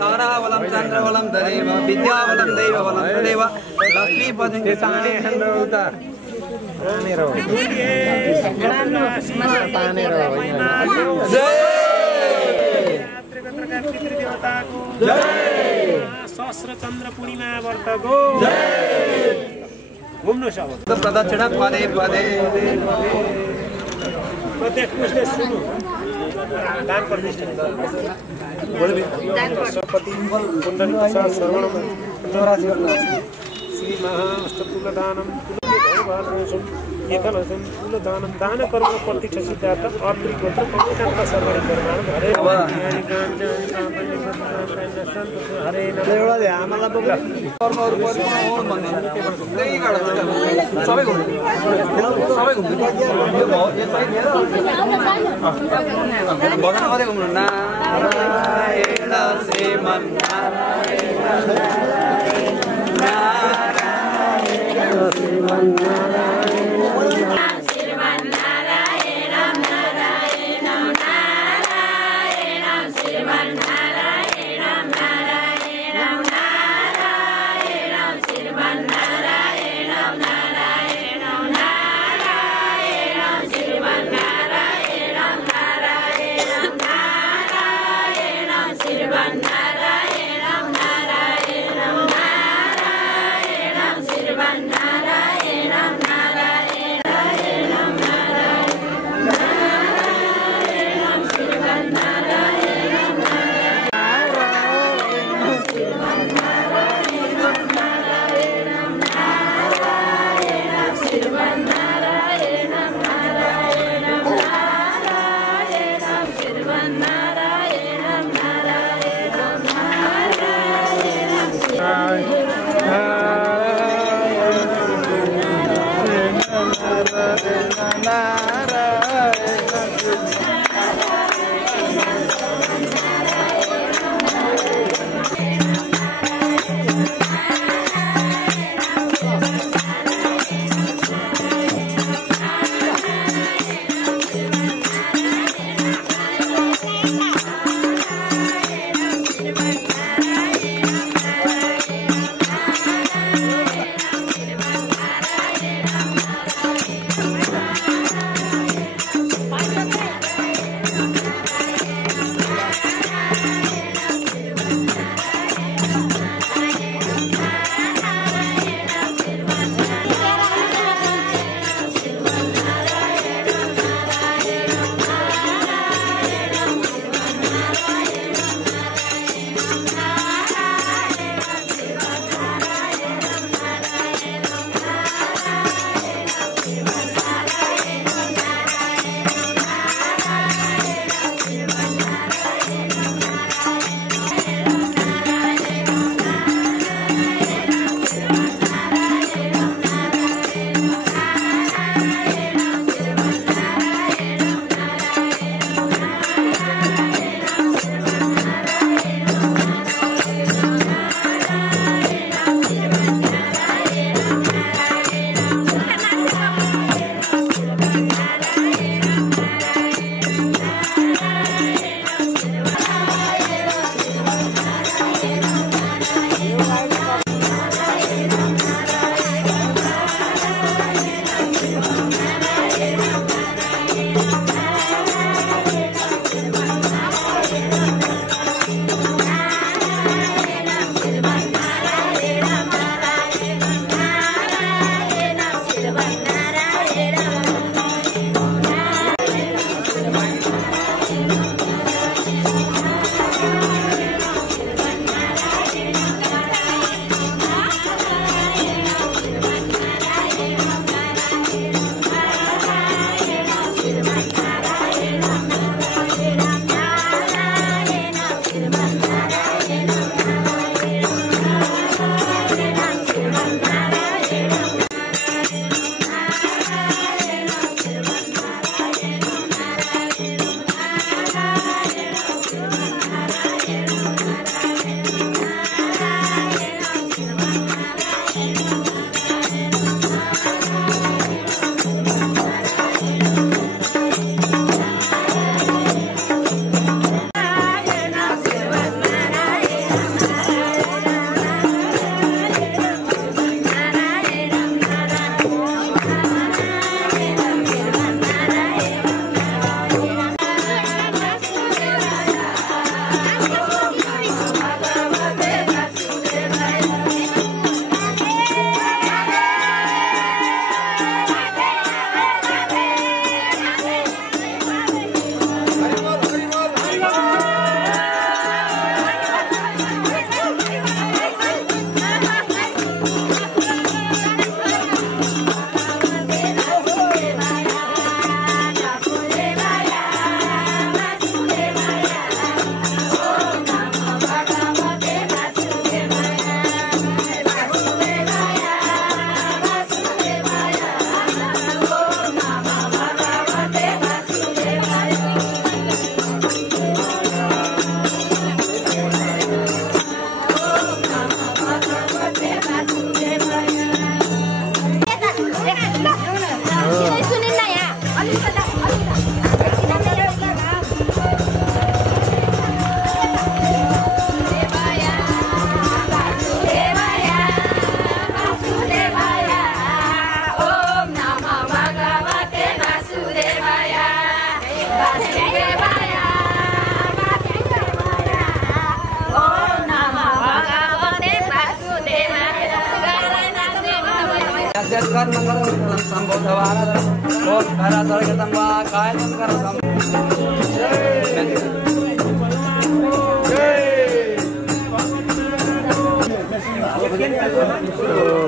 तारावलं चन्द्रवलं तदेव विद्यावलं दैववलं तदेव लक्ष्मीपतिं सहस्र चन्द्र पूर्णिमा वर्तको घुम्नु सक्छ प्रदक्षिणा पदे पदे प्रत्येक पुरुषले सुन्नु दान प्रतिष्ठा कुण्डली प्रसाद सर्वणम श्री महाअष्टतुलदानम एकलसं तुलदानं दानकर्म प्रतिष्ठा सिद्धार्थ अत्रि गोत्र पवित्रता सर्वणि कर्माण हरे हरे एउटा दे आमालाई बोला कर्महरु परिपूर्ण भन्ने त्यही गाडा सबै घुम्नु यो साइड भगवान मात्रै घुम्नु नारायण श्रीमन नारायण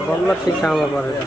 बल्ल ठिक ठाउँमा परेछ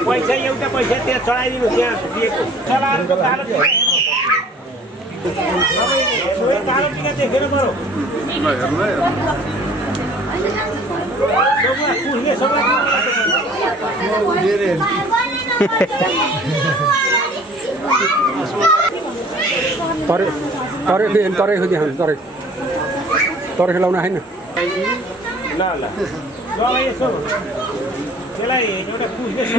पैसा एउटा पैसा त्यहाँ चढाइदिनु त्यहाँ दिएको चलाएर देखेर बरु तरै खेलाउन होइन ल ल यसो त्यसलाई एउटा पुछ्ने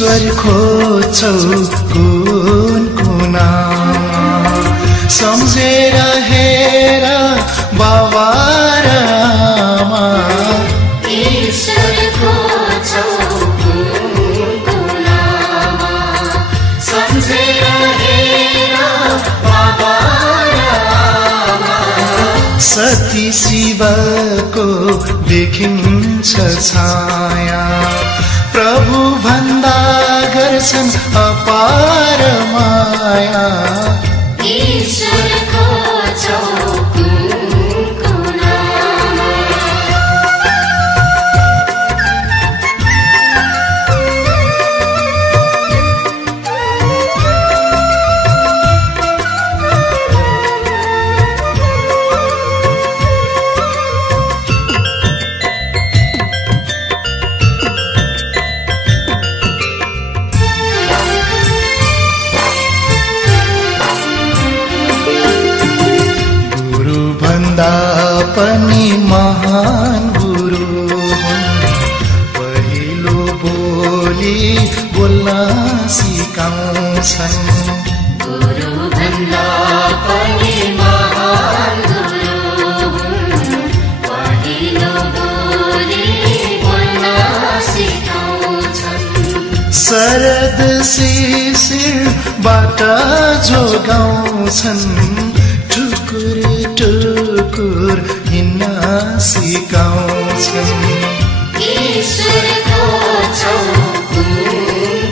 ईश्वर खोज्छौ कुन कुनामा सम्झेर हेर बाबा र आमा ईश्वर खोज्छौ कुन कुनामा सम्झेर हेर बाबा र आमा सती शिवको देखिन्छ छाया प्रभु भन्दा गर्छन् अपार माया ईश्वर खोज्छौ कुन कुनामा पनि महान गुरु हुन् पहिलो बोली बोल्न सिकाउँछन् गुरु भन्दा पनि महान गुरु हुन् पहिलो बोली बोल्न सिकाउँछन् शरद शिशिरबाट जोगाउँछन् टुकुर टुकुर हिँड्न सिकाउँछन् ईश्वर खोज्छौ कुन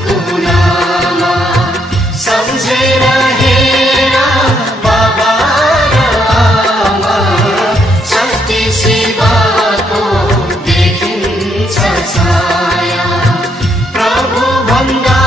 कुनामा सम्झेर हेर बाबा र आमा शक्ति शिवको देखिन्छ छाया प्रभु भन्दा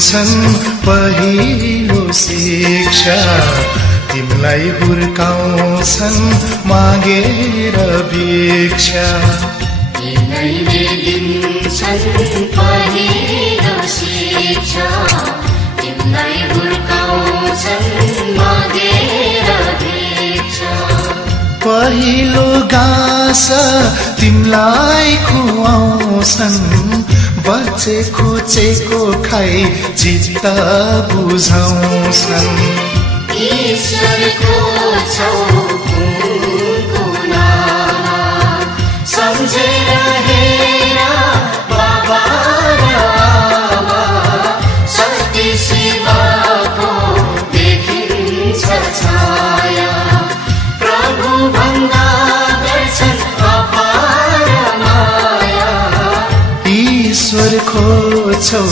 दिन्छन् पहिलो शिक्षा तिमीलाई हुर्काउँछन् मागेर भिक्षा तिमीले दिन्छन् पहिलो शिक्षा तिमीलाई हुर्काउँछन् मागेर भिक्षा पहिलो घाँस तिमीलाई खुवाउँछन् बच्चे खोचेको खाई चित्त बुझाउँछन् ईश्वरको छौ कुनामा सम्झेर हेर बाबा र आमा शक्ति शिवको देखिन्छ छाया प्रभु भन्दा गर्छन् अपार माया ईश्वर खोज्छौ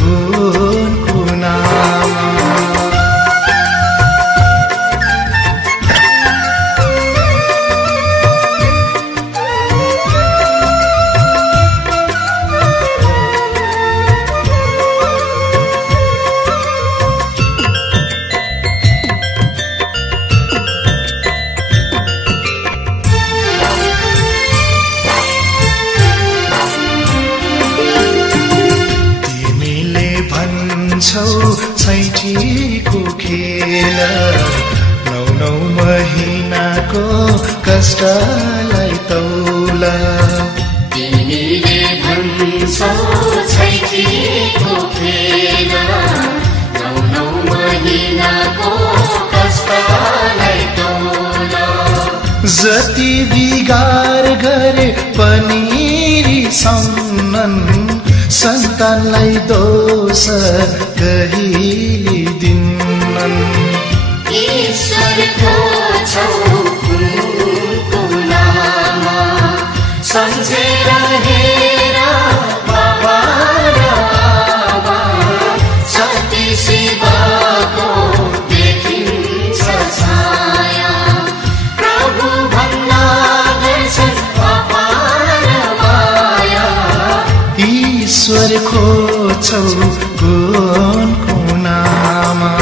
गुणको नाममा छैठीको खेल 9 महिनाको कष्टलाई तौला तिमीले भन्छौ छैठीको खेल 9 महिनाको कष्टलाई तौला जति बिगार गरे पनि रिसाउनन् सन्तानलाई दोष कहिले दिन्नन् ईश्वरको छौ कुनामा सम्झेर हेर बाबा र आमा शक्ति शिवको देखिन्छ छाया प्रभु भन्दा गर्छन् अपार माया ईश्वर खोज्छौ गुणको नाममा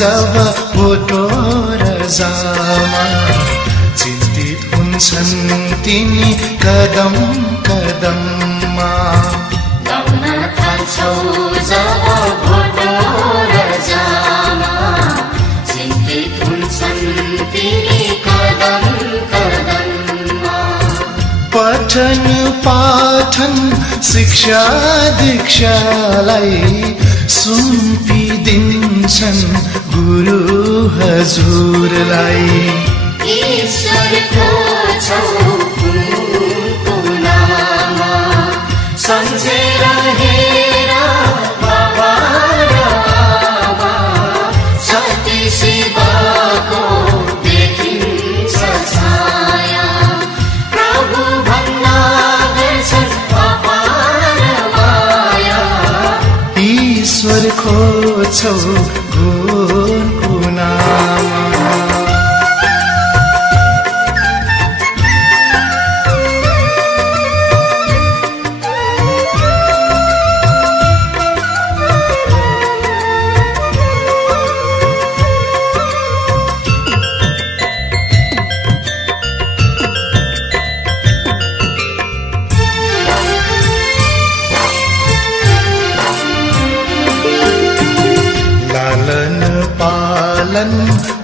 जब बोटो र जामा चिन्तित हुन्छन् तिनी कदम कदममा गाउन थाल्छौ जब बोटो र जामा चिन्तित हुन्छन् तिनी कदम कदममा पठन पाठन शिक्षा दीक्षालाई सुम्पिदिन्छन् गुरु हजुरलाई ईश्वरको छौ कुनामा सम्झेर हेर बाबा र आमा शक्ति शिवको देखिन्छ छाया प्रभु भन्दा गर्छन् अपार माया ईश्वर खोज्छौ गुणको नाममा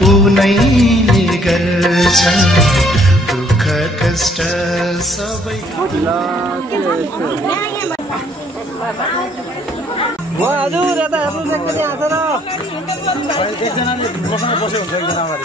उनैले गर्छन् दुःख कष्ट सबै हजुर यता हेर्नुहोस् एकचोटि हाँसेर एकजनाले मसँग बस्यो हुन्छ एकजना अगाडि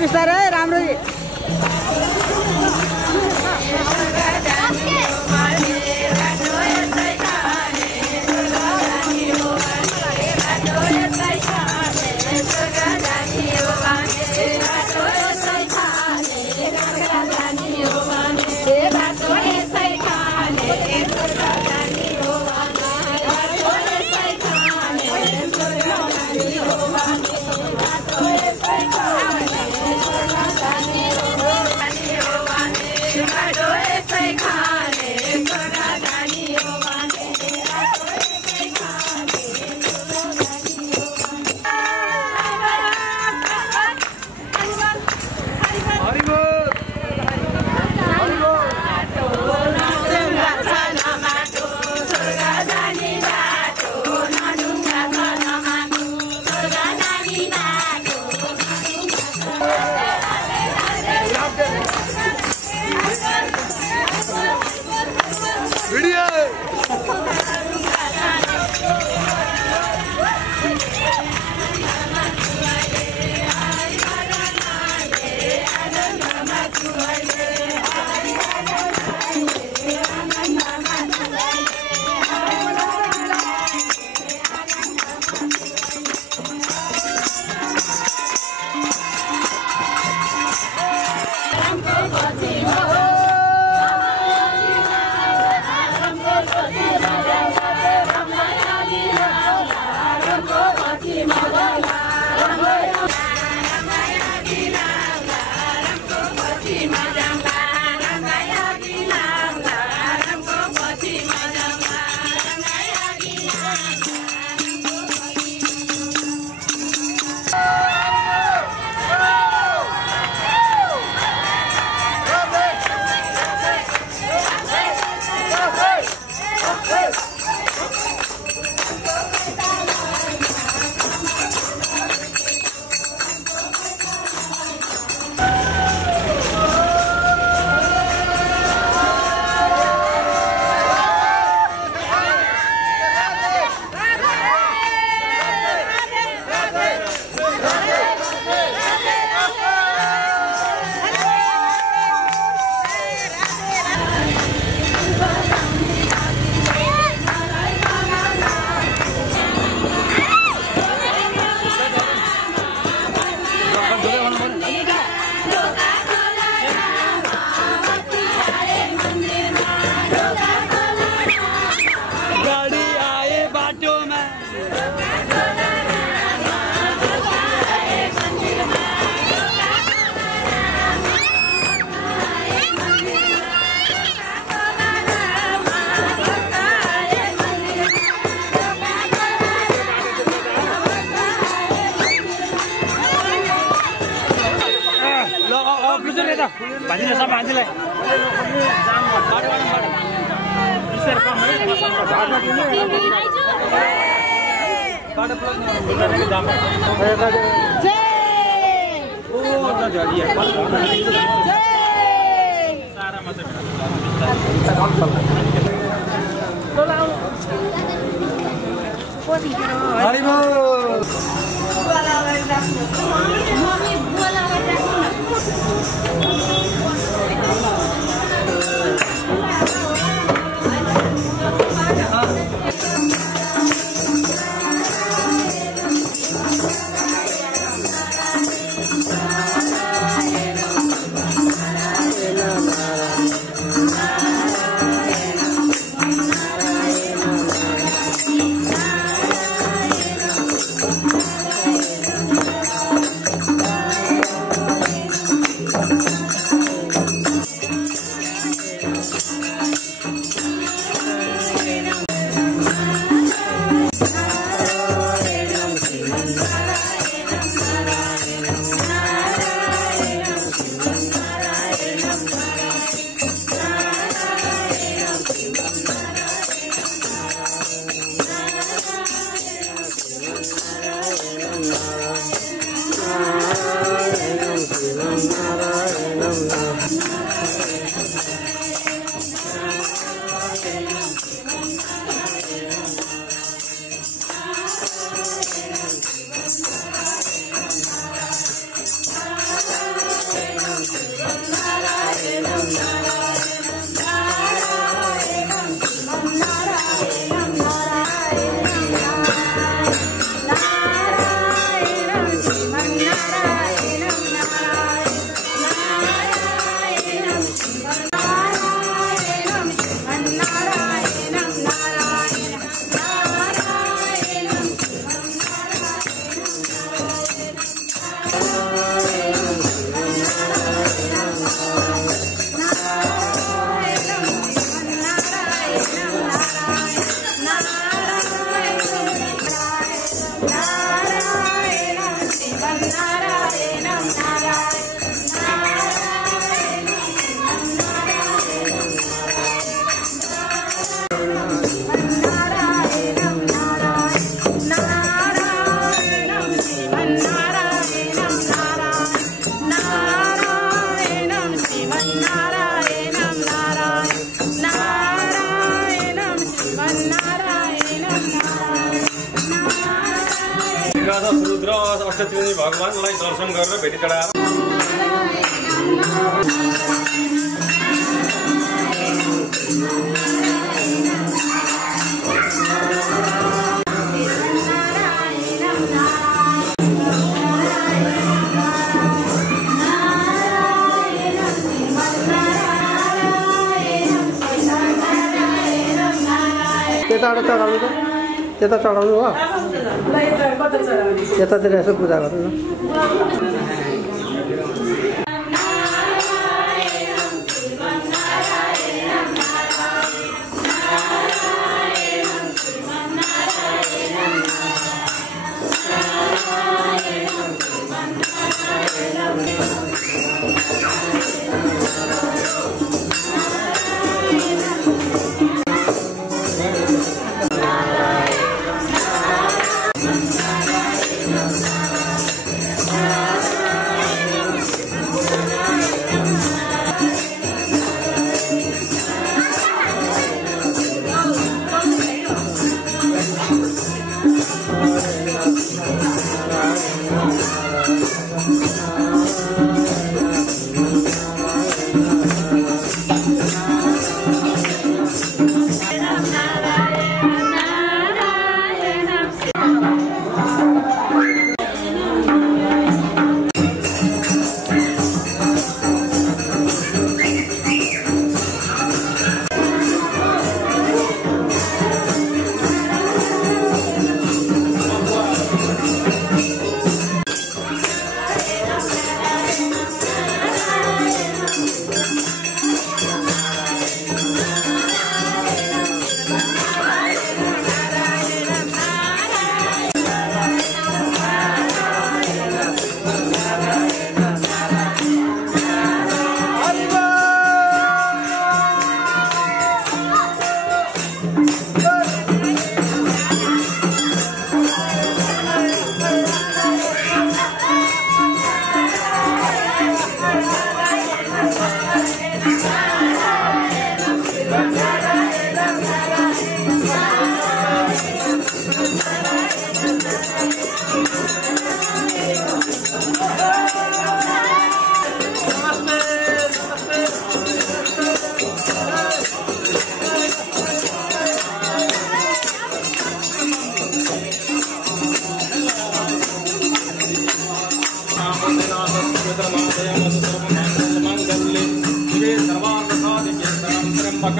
बिस्तारै राम्ररी Bye. रुद्र अष्टत्रिवेणी भगवानलाई दर्शन गरेर भेटी चढाएर त्यताबाट चढाउनु त त्यता चढाउनु हो त्यतातिर यसो पूजा गर्नु न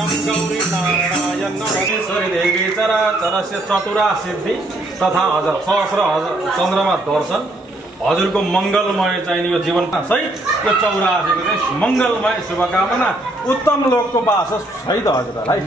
त्र्यम्बकं गौरी नारायण नमस्तेश्वरी देवी चराचरस्य चतुरा सिद्धि तथा हजुर सहस्र चन्द्रमा दर्शन हजुरको मङ्गलमय चाहिने यो जीवनमा सहित यो 84को चाहिँ मङ्गलमय शुभकामना उत्तम लोकको वास सहित हजुरलाई